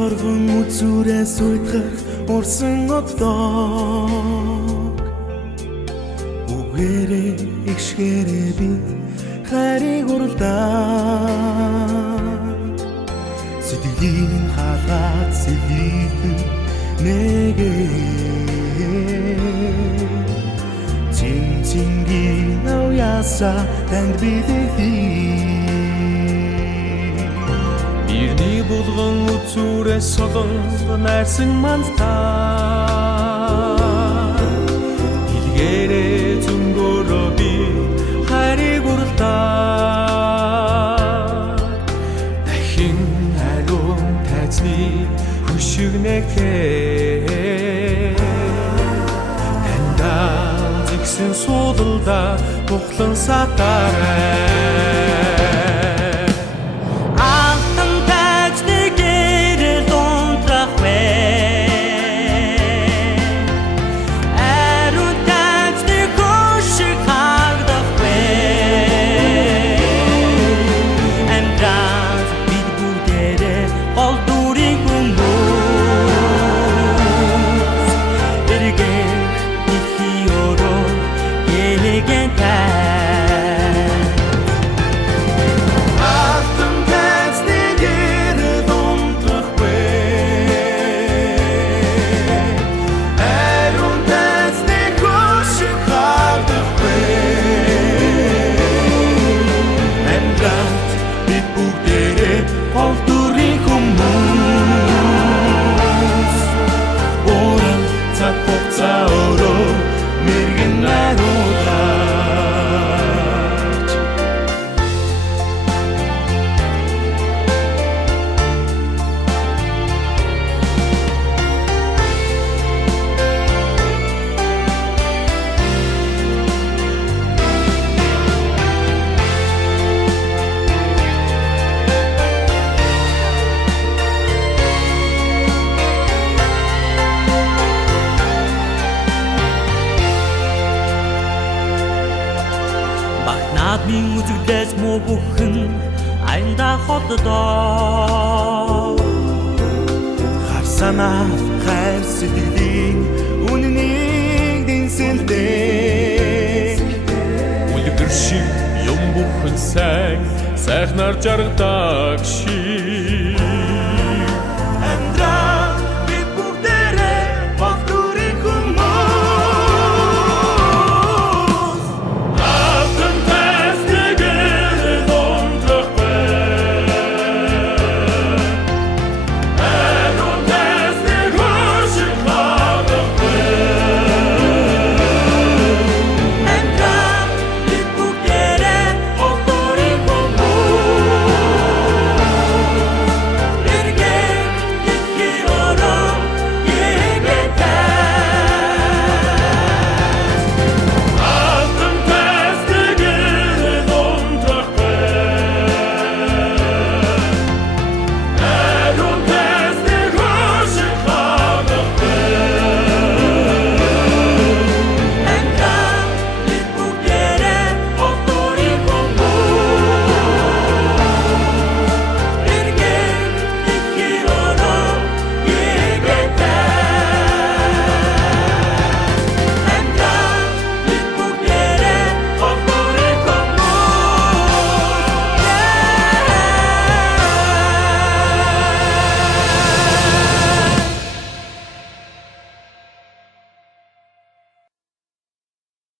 Торгон үзүүрээс уйтгах урсан оддог үгээрээ ихшгэрээ би хариг уралдаа сэтгэлийн хаалгад сэтгэл нэгэ цинцингийн авьяаса танд бидэгдээ Ирний булган үзүүрээс солон найрсан мандтаа Илгээрээ зөнгөөрөө би хариг уралдаа Дахин ариун тайзны хөшигнэхээ Тандаа зэгсэн суудалда бухлан сатарай Харсанаа хайр сэтгэлийн үннийг дэнсэлдэг Үлгэр шиг юм бүхэн сайн сайхнаар жаргадаг